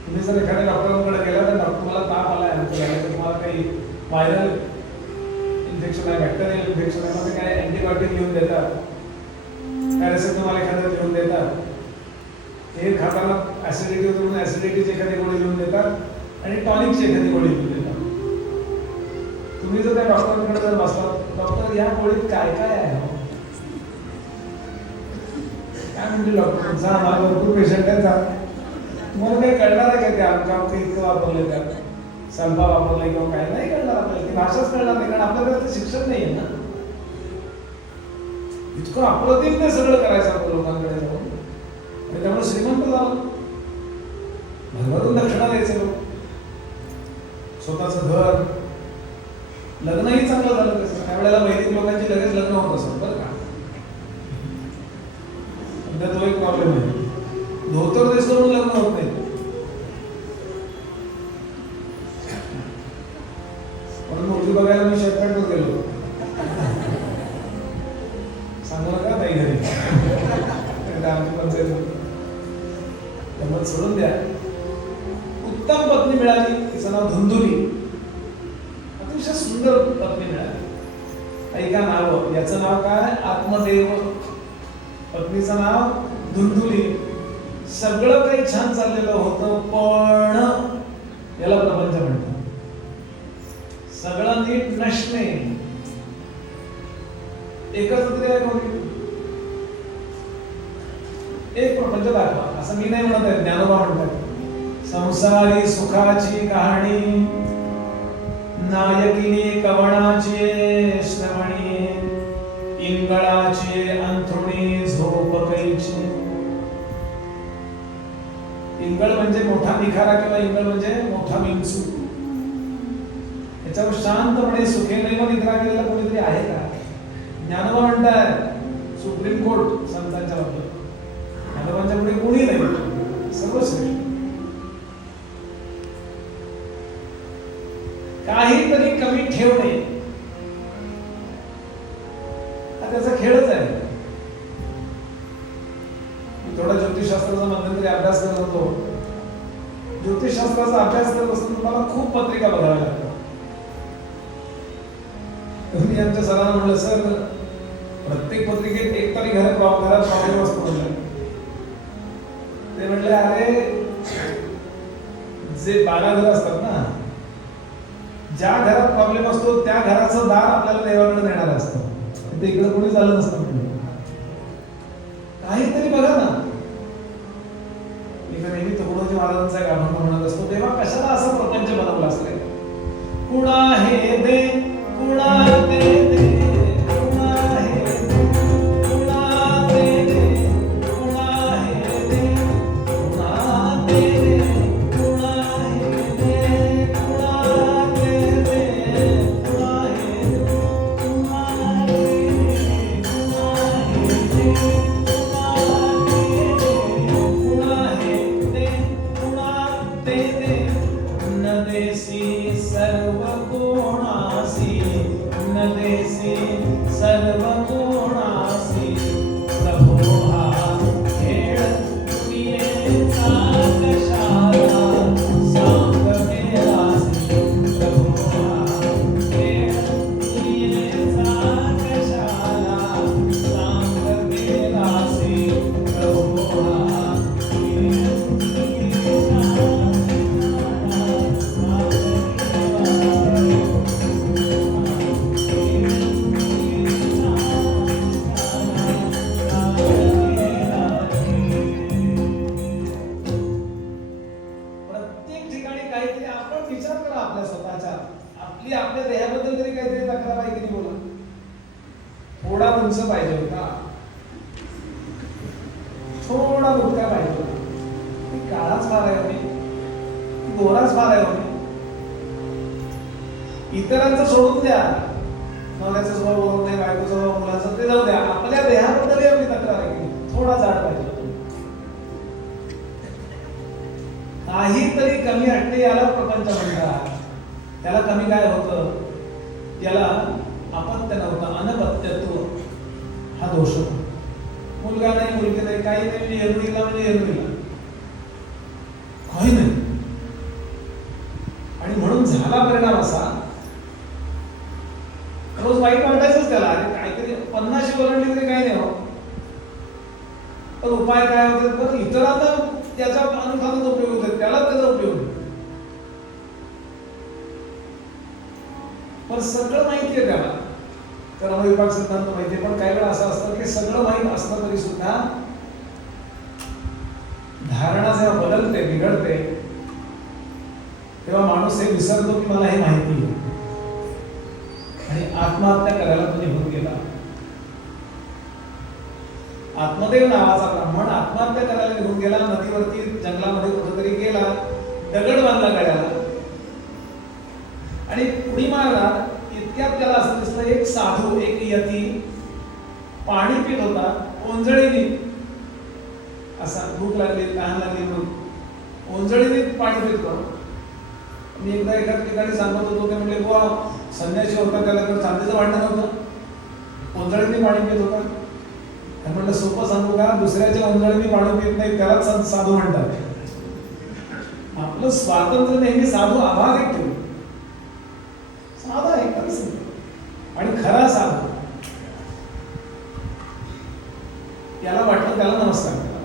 तुम्ही जर एखाद्या डॉक्टरांकडे गेला तर डॉक्टर मला ताप आलाय, तुम्हाला काही व्हायरल इन्फेक्शन आहे, बॅक्टेरियल इन्फेक्शन आहे, मध्ये काय अँटीबायोटिक लिहून देतात, पॅरासिटामॉल एखादं लिहून देतात. हे खाताना ऍसिडिटी होते म्हणून ऍसिडिटीची एखादी गोळी लिहून देतात आणि टॉनिकची एखादी गोळी लिहून देतात. तुम्ही जर त्या डॉक्टरांकडे जर बसला, डॉक्टर या गोळीत काय काय आहे, काय म्हणजे डॉक्टर तुमचा मला भरपूर पेशंट आहे, तुम्हाला काही कळणार आहे का? ते आमच्या इतकं वापरले, त्यात सल्फा वापरला किंवा काय नाही कळणार आपल्याला. ती भाषाच कळणार नाही, कारण आपल्याकडे शिक्षण नाही आहे ना. इतकं अप्रतिम ते सगळं करायचं आपण लोकांकडे जाऊन. त्यामुळे श्रीमंत झालं, भरभरून दक्षिणा द्यायचे लोक, स्वतःचं घर, लग्नही चांगलं झालं त्याचं. त्यावेळेला वैदिक लोकांची लगेच लग्न होत असत बरं का. सध्या तो एक प्रॉब्लेम आहे, धोतर दिसतो म्हणून लग्न होत नाही. म्हणून मुलगी बघायला मी शर्टपॅन्टवर गेलो. सांगू नका ताई घरी, आमची पंचायत. त्यामुळे सोडून द्या. उत्तम पत्नी मिळाली, तिचं नाव धुंधुली. अतिशय सुंदर पत्नी मिळाली. ऐका नाव, याचं नाव काय? आत्मदेव. पत्नीचं नाव धुंधुली. सगळं काही छान चाललेलं होतं, पण याला प्रपंच म्हणतात. सगळं नीट नसणे. एकच तरी आहे कोणी एक प्रपंच दाखवा, असं मी नाही म्हणत आहे, ज्ञानोबा म्हणतात. संसारी सुखाची कहाणी, नायकिनी कवणाचे श्रवणी, इंगळाचे अंथरुणी झोप कैची. इंगळ म्हणजे मोठा निखारा किंवा इंगळ म्हणजे मोठा विंचू. याच्यावर शांतपणे सुखेने निद्रा केलेला कोणीतरी आहे का? ज्ञानोबा म्हणतात सुप्रीम कोर्ट संतांच्या बाबतीत. माधवांच्या पुढे कोणी नाही, सर्वश्रेष्ठ. काहीतरी कमी ठेवणे हा त्याचा खेळच आहे. मी थोडा ज्योतिषशास्त्राचा मध्यंतरी अभ्यास करत होतो. ज्योतिषशास्त्राचा अभ्यास करत असताना तुम्हाला खूप पत्रिका बघाव्या लागतात. मी आमच्या सरांना म्हणलं, सर प्रत्येक पत्रिकेत एक तरी घरात प्रॉब्लेम असतो म्हणलं. ते म्हटले, अरे जे 12 घर असतात ना, ज्या घरात प्रॉब्लेम असतो त्या घराचं दार आपल्याला देवाकडे देणार असतं. ते इकडे कोणी झालं नसतं म्हणजे. काहीतरी बघा ना. मी नेहमी तुकडोजी महाराजांचा एक अभंग म्हणत असतो, तेव्हा कशाला असा प्रपंच बनवला असेल. कुणा हे दे, कुणा ते दे, कुणा हे दे, कुणा ते दे, कुणा हे दे, कुणा ते दे, कुणा हे दे, कुणा ते दे, कुणा हे दे, कुणा हे दे, कुणा हे दे, कुणा ते दे, न देसी सर्व कोणासी, न देसी सर्व कोणासी, प्रभो हा खेळ दुनियेचा कशाला सांग केलासी, प्रभो हा खेळ दुनियेचा कशाला सांग केलासी, प्रभो हा खेळ दुनियेचा आपल्या देहाबद्दल तरी काहीतरी तक्रार आहे की नाही बोला. थोडा उंच पाहिजे होता, थोडा बुटका पाहिजे होता. काळाच फार आहे होती, गोराच फार आहे होती. इतरांचं सोडून द्या, नवऱ्याचा स्वभाव बरोबर नाही, बायकोचा स्वभाव, मुलाचा, ते जाऊ द्या. आपल्या देहाबद्दलही आपली तक्रार आहे की थोडा जाड पाहिजे. काहीतरी कमी वाटते, याला प्रपंच म्हणतात. त्याला कमी काय होतं, याला अपत्य नव्हतं, अनपत्यत्व हा दोष होता. मुलगा नाही, मुलगी नाही, काही नाही, येणवीला म्हणजे येणवीला काही नाही. आणि म्हणून झाला परिणाम असा, रोज वाईट वाटायचंच त्याला. अरे काहीतरी 50 ओरडली तरी काही नाही हो, पण उपाय काय होते, पण इतरांना त्याचा अनुसारच उपयोग होतो, त्याला त्याचा उपयोग होतो. पण सगळं माहिती आहे त्याला, कर्मविभाग सिद्धांत माहिती. पण काही वेळा असं असतं की सगळं माहीत असलं तरी सुद्धा धारणा जेव्हा बदलते, बिघडते, तेव्हा माणूस हे विसरतो की मला हे माहिती आहे, आणि आत्महत्या करायला तो निघून गेला. आत्मदेव नावाचा ब्राह्मण आत्महत्या करायला निघून गेला. नदीवरती जंगलामध्ये कुठेतरी गेला, दगड बांधला गळ्याला, आणि उडी मारणार इतक्यात त्याला असं दिसलं, एक साधू, एक यती पाणी पित होता ओंजळीने. असा भूक लागली, तहान लागली म्हणून ओंजळीने पाणी पितो. मी एकदा एका ठिकाणी सांगत होतो, ते म्हणले बुवा संन्यासी होता, त्याला तर चांदीचं भांडण होतं, ओंजळीने पाणी पित होता. म्हणलं सोपं सांगू का, दुसऱ्याच्या ओंजळीने पाणी पित नाही त्यालाच साधू म्हणतात. आपलं स्वातंत्र्य नेहमी साधू आभार एक ठेवू, साधा आहे आणि खरा साधू. याला वाटलं त्याला नमस्कार केला,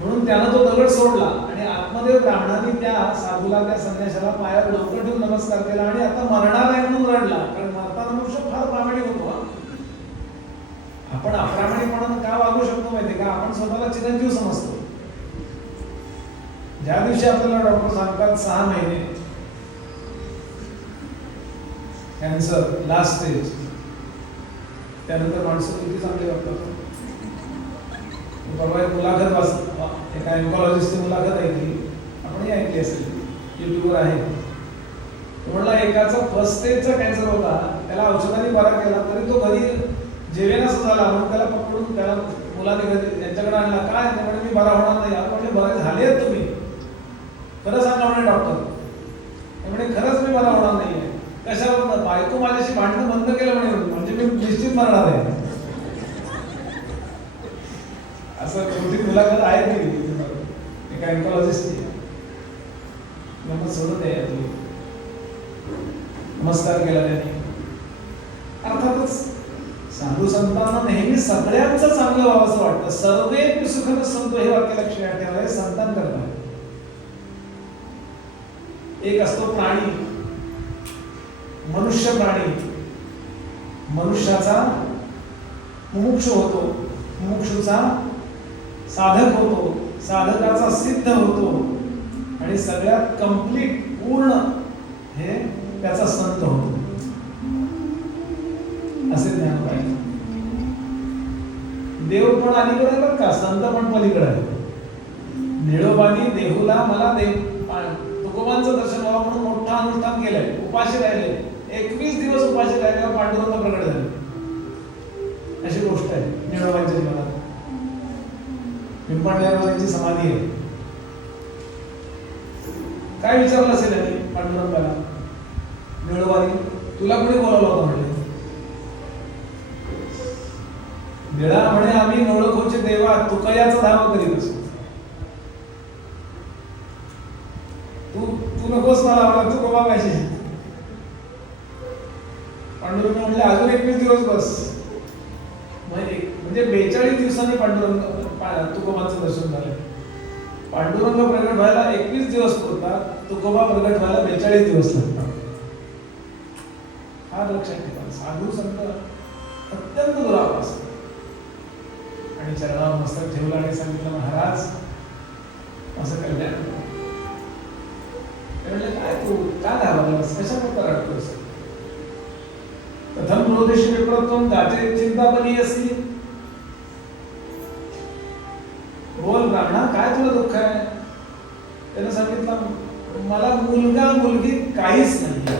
म्हणून त्यानं तो दगड सोडला आणि आत्मदेव ब्राह्मणाने त्या साधूला, त्या संन्याशाला पायावर डोकं ठेवून नमस्कार केला. आणि आता मरणार आहे म्हणून रडला, कारण मरताना मनुष्य फार प्रामाणिक होतो. आपण अप्रामाणिकपणानं का वागू शकतो माहिती का, आपण स्वतःला चिरंजीव समजतो. ज्या दिवशी आपल्याला डॉक्टर सांगतात 6 महिने कॅन्सर लास्ट स्टेज, त्यानंतर माणसं किती चांगली वाटतात. परवा एक मुलाखत वाचली, एका एन्कॉलॉजिस्टची मुलाखत ऐकली, आपणही ऐकली असेल, युट्यूबवर आहे. तो म्हणला एकाचा फर्स्ट स्टेजचा कॅन्सर होता, त्याला औषधाने बरा केला, तरी तो घरी जेवेनासं झाला म्हणून त्याला पकडून त्याला मुलाने त्यांच्याकडे आणला. काय ते म्हणे मी बरा होणार नाही. आपण म्हणे बरे झाले आहेत तुम्ही, खरं सांगा म्हणे डॉक्टर. म्हणे खरंच मी बरा होणार नाहीये. कशावर? बायको माझ्याशी भांडणं बंद केलं म्हणे, म्हणजे मी निश्चित मरणार आहे. असं कोणती मुलाखत आहे की एका एन्कॉलॉजिस्टची. मग सोडून द्या तुम्ही. नमस्कार केला त्यांनी. अर्थातच साधू संतांना नेहमी सगळ्यांचं चांगलं व्हावं असं वाटतं. सर्वे सुखद संतो हे वाक्य लक्षात ठेवावे संतान करतात. एक असतो प्राणी, मनुष्य प्राणी. मनुष्याचा मुमुक्षु होतो, मुमुक्षुचा साधक होतो, साधकाचा सिद्ध होतो आणि सगळ्यात कंप्लीट पूर्ण हे त्याचा संत होतो. असे ज्ञान पाहिजे. देव पण अलीकडे आहे बरं का, संत पण पलीकडे आहे. निळोबानी देहूला मला तुकोबांचं दर्शन व्हावं म्हणून मोठा अनुष्ठान केलंय. उपाशी राहिले, 21 दिवस उपाशी राहिल्यावर पांडुरंग प्रकट झाले. अशी गोष्ट आहे निळोबांच्या जीवनात. पिंपळनेरवाल्यांची समाधी आहे. काय विचारलं असेल त्यांनी पांडुरंगाला? निळोबानी तुला कोणी बोलावलं होतं म्हटले. निळा म्हणे आम्ही नोळखोचे देवा तुकयाचं धाव करीत असतो. तू नकोस मला, मला तू कोबा पाहिजे. पांडुरंग म्हणले अजून 21 दिवस बस. म्हणजे 42 दिवसांनी पांडुरंग तुकोबांचं दर्शन झालं. पांडुरंग प्रगट व्हायला 21 दिवस पुरतात, तुकोबा प्रगट व्हायला 42 दिवस लागतात. हा लक्षात ठेवा. साधू संत अत्यंत दुरावा असतो. आणि चरणावर मस्तक ठेवलं आणि सांगितलं महाराज असं कल्याण. म्हणले काय तू का घाबरलास, कशा प्रकारे अडकतोस? प्रथम प्रोदेश विप्रत्वम गाजे चिंतामणी असती. बोल ब्राह्मणा काय तुला दुःख आहे? त्यानं सांगितलं मला मुलगा मुलगी काहीच नाही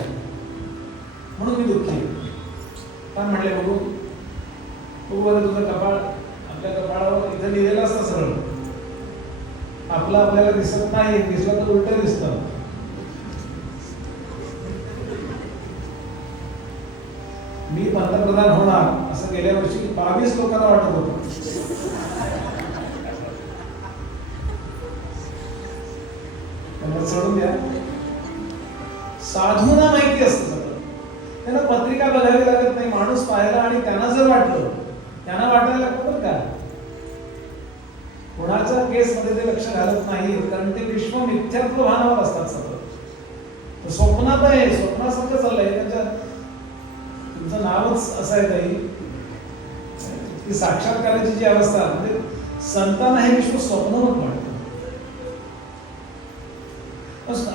म्हणून मी दुःखी. काय म्हणले बघू बघू बरं तुझं कपाळ, आपल्या कपाळावर इथं लिहिलेलं असतं सरळ. आपलं आपल्याला दिसत नाही, दिसलं तर उलट दिसतं. मी पंतप्रधान होणार असं गेल्या वर्षी 22 लोकांना वाटत होतं. त्यांना सोडून द्या. साधूंना माहिती असतं सगळं. त्यांना पत्रिका बघावी लागत नाही. माणूस पाहायला आणि त्यांना जर वाटलं, त्यांना वाटायला लागतं बरं का. कोणाच्या केसमध्ये ते लक्ष घालत नाही, कारण ते विश्व मिथ्यात्व भानावर असतात सतत. स्वप्नात आहे, स्वप्नासारखं चाललंय त्यांच्या. तुमचं नावच असं आहे काही की साक्षात्काराची जी अवस्था, म्हणजे संतांना हे विश्व स्वप्नवत वाटतं.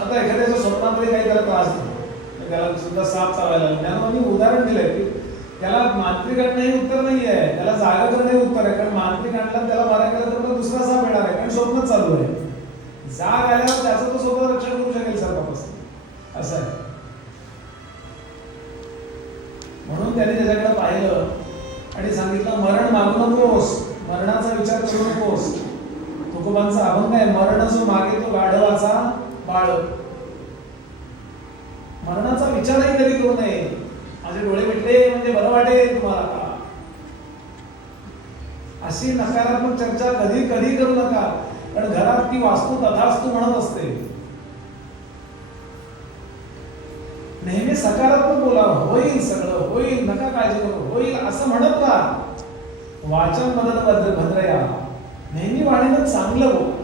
आता एखाद्याच्या स्वप्नामध्ये काही त्याला त्रास नाही, त्याला सुद्धा साप चावायला लागला. ज्ञानोबांनी उदाहरण दिलंय की त्याला मांत्रिकांनाही उत्तर नाही आहे, त्याला जागा करणंही उत्तर आहे. कारण मांत्रिक आणला त्याला मारा केला तर दुसरा साप येणार आहे, कारण स्वप्नच चालू आहे. जाग आल्यावर त्याचं तो स्वतः रक्षण करू शकेल सापापासून, असं आहे. म्हणून त्याने त्याच्याकडे पाहिलं आणि सांगितलं मरण मागू नकोस, मरणाचा विचार करू नकोस. तुकोबांचा अभंग आहे, मरण जो मागे तो गाढवाचा बाळ. मरणाचा विचारही कधी करू नये. माझे डोळे मिटले म्हणजे बरं वाटेल तुम्हाला, अशी नकारात्मक चर्चा कधी कधी करू नका. कारण घरात ती वास्तू तथास्तू म्हणत असते. नेहमी सकारात्मक बोला. होईल, सगळं होईल, नका काळजी करू, होईल असं म्हणत का. वाचन मदत भद्रया, नेहमी वाणीनं चांगलं बोल.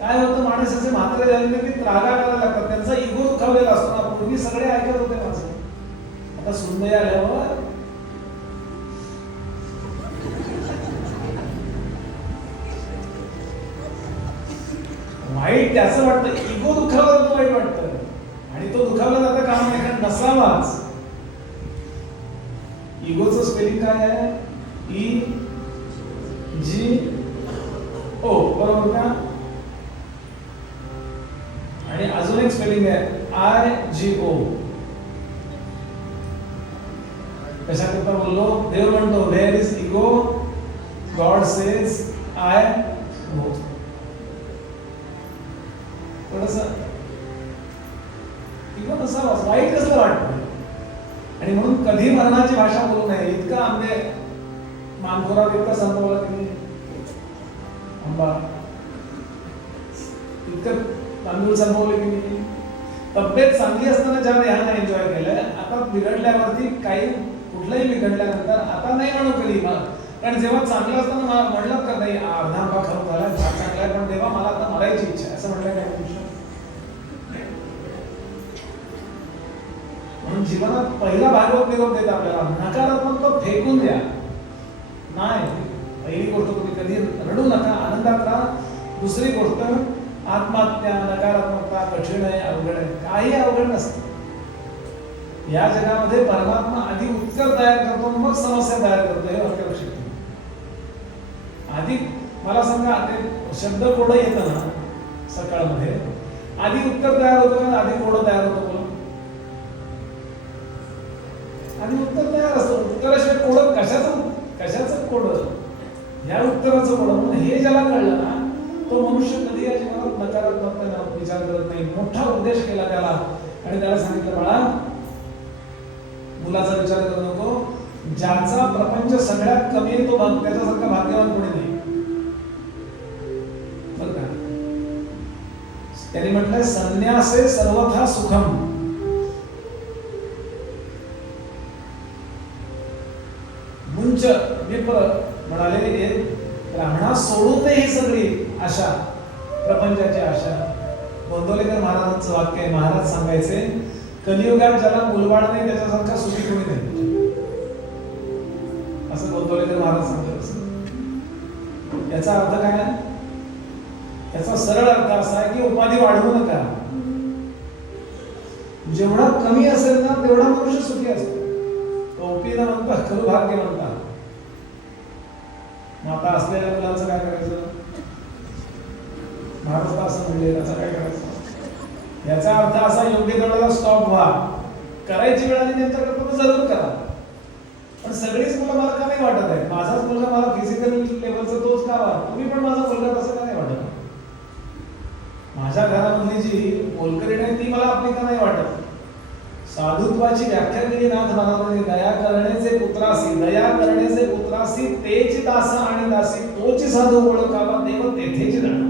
काय होतं, माणसाचे म्हातारे झाले की त्रागा करायला लागतात, त्यांचा इगो दुखावलेला असतो ना. पूर्वी सगळे ऐकत होते माझे, आता सुंदर आल्यावर वाईट त्याचं वाटतं. इगो दुखावला तो वाईट वाटतं आणि तो दुखावला जाता काम नाही, कारण नसावाच. इगोचं स्पेलिंग काय आहे? ई जी ओ, बरोबर का? आणि अजून एक स्पेलिंग आहे IGO. कशाकरता बोललो? देव म्हणतो where is ego God says I know. थोडस इगो नसावा, वाईट कसं वाटतं. आणि म्हणून कधी मरणाची भाषा बोलू नये. इतका आंबे मानखोरात इतका संपवला की आंबा, इतकं तांदूळ संपवले की नाही. तब्येत चांगली असताना ज्या ह्यानं एन्जॉय केलंय, आता बिघडल्यावरती काही कुठलंही बिघडल्यानंतर आता नाही म्हणू कधी. कारण जेव्हा चांगलं असताना म्हणलं का नाही अर्धा आंबा खाऊन झाला, चांगला आहे, पण तेव्हा मला आता मरायची इच्छा आहे असं म्हटलं काय मनुष्य. म्हणून जीवनात पहिला भागवत निरोप देत आपल्याला नकारात्मक तो फेकून द्या. नाही, पहिली गोष्ट तुम्ही कधी रडू नका, आनंदात राहा. दुसरी गोष्ट आत्महत्या, नकारात्मकता कठीण आहे, अवघड आहे. काही अवघड नसतं. या जगामध्ये परमात्मा आधी उत्तर तयार करतो, मग समस्या तयार करतो. हे वाक्य लक्षात ठेवा. आधी मला सांगा, ते शब्द कोडं येतं ना सकाळमध्ये, आधी उत्तर तयार होतं का आधी कोडं तयार होतं? बोला. आधी उत्तर तयार असतं. उत्तराशिवाय कोडं कशाचं कोडं? या उत्तराचं कोडं. म्हणून हे ज्याला कळलं ना, तो मनुष्य कधी या जीवनात नकारात्मकता विचार करत नाही. मोठा उपदेश केला त्याला आणि त्याला सांगितलं, बाळा मुलाचा विचार करू नको. ज्याचा प्रपंच सगळ्यात कमी आहे तो त्याच्यासारखा भाग्यवान कोणी नाही. बरं का? त्यांनी म्हटलंय संन्यासे सर्वथा सुखम. मुंच विप्र म्हणाले ब्राह्मणा सोडून ही सगळी आशा, प्रपंचाची आशा. गोंदवलेकर महाराजांचं वाक्य आहे. महाराज सांगायचे कलियुगात ज्याला मुलबाळ नाही त्याच्यासारखा सुखी कोणी नाही. असं गोंदवलेकर महाराज सांगतात. याचा अर्थ काय? याचा सरळ अर्थ असा आहे की उपाधी वाढवू नका. जेवढा कमी असेल ना तेवढा मनुष्य सुखी असतो. कौपीनं म्हणतात खरं भाग्य म्हणतात. मग आता असलेल्या मुलांचं काय करायचं? महाराष्ट्र असं म्हणले त्याचं काय करायचं? याचा अर्थ असा योग्य तेवढा स्टॉप व्हा. करायची वेळ आली त्यांच्याकडे जरूर करा. पण सगळीच मुलं मला का नाही वाटत आहे? माझाच मुलगा मला फिजिकल लेवलचा तोच का वाटत? तुम्ही पण माझा मुलगा तसं का नाही वाटत? माझ्या घरामधली जी बोलकरी नाही ती मला आपली का नाही वाटत? साधुत्वाची व्याख्या केली नाथ महाराजांनी. दया करण्याचे पुत्रासी, दया करण्याचे पुत्रासी तेच दास आणि दासी, तोच साधू ओळखावा देव तेथेच जाणा.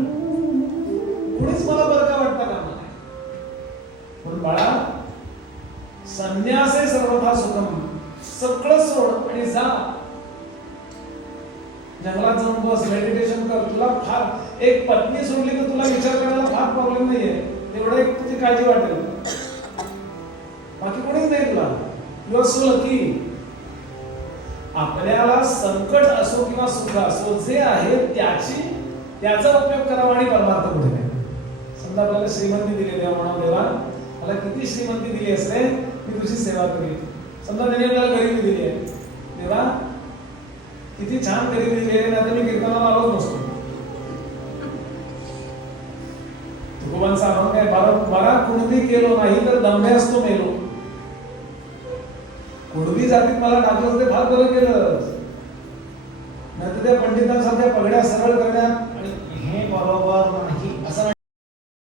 कुणीच मला बरं का वाटतं का नाही. म्हणून बाळा संन्यासे सर्वथा सुखम. सगळं सोड आणि जा जंगलात जाऊन बस, मेडिटेशन कर. तुला फार एक पत्नी सोडली तर तुला विचार करायला फार प्रॉब्लेम नाहीये. तेवढं एक तुझी काळजी वाटेल. बाकी कोणीच नाही तुला. You are so lucky. आपल्याला संकट असो किंवा सुख असो, जे आहे त्याचा उपयोग करावा आणि परमार्थ पुढे नाही. समजा आपल्याला श्रीमंती दिली, देवा म्हणा देवा मला किती श्रीमंती दिली असते मी तुझी सेवा करेन. समजा त्याने आपल्याला गरिबी दिली आहे, देवा किती छान गरिबी दिली आहे, नाही तर मी कीर्तनाला आलोच नसतो. तुकोबांचा अभंग आहे, बरा कुणबी केलो नाही तर दंभे असतो मेलो. कुणबी जातीत मला टाकलं ते फार बरं केलं. नाही तर त्या पंडितांसारख्या पगड्या सरळ करण्यात आणि हे बरोबर नाही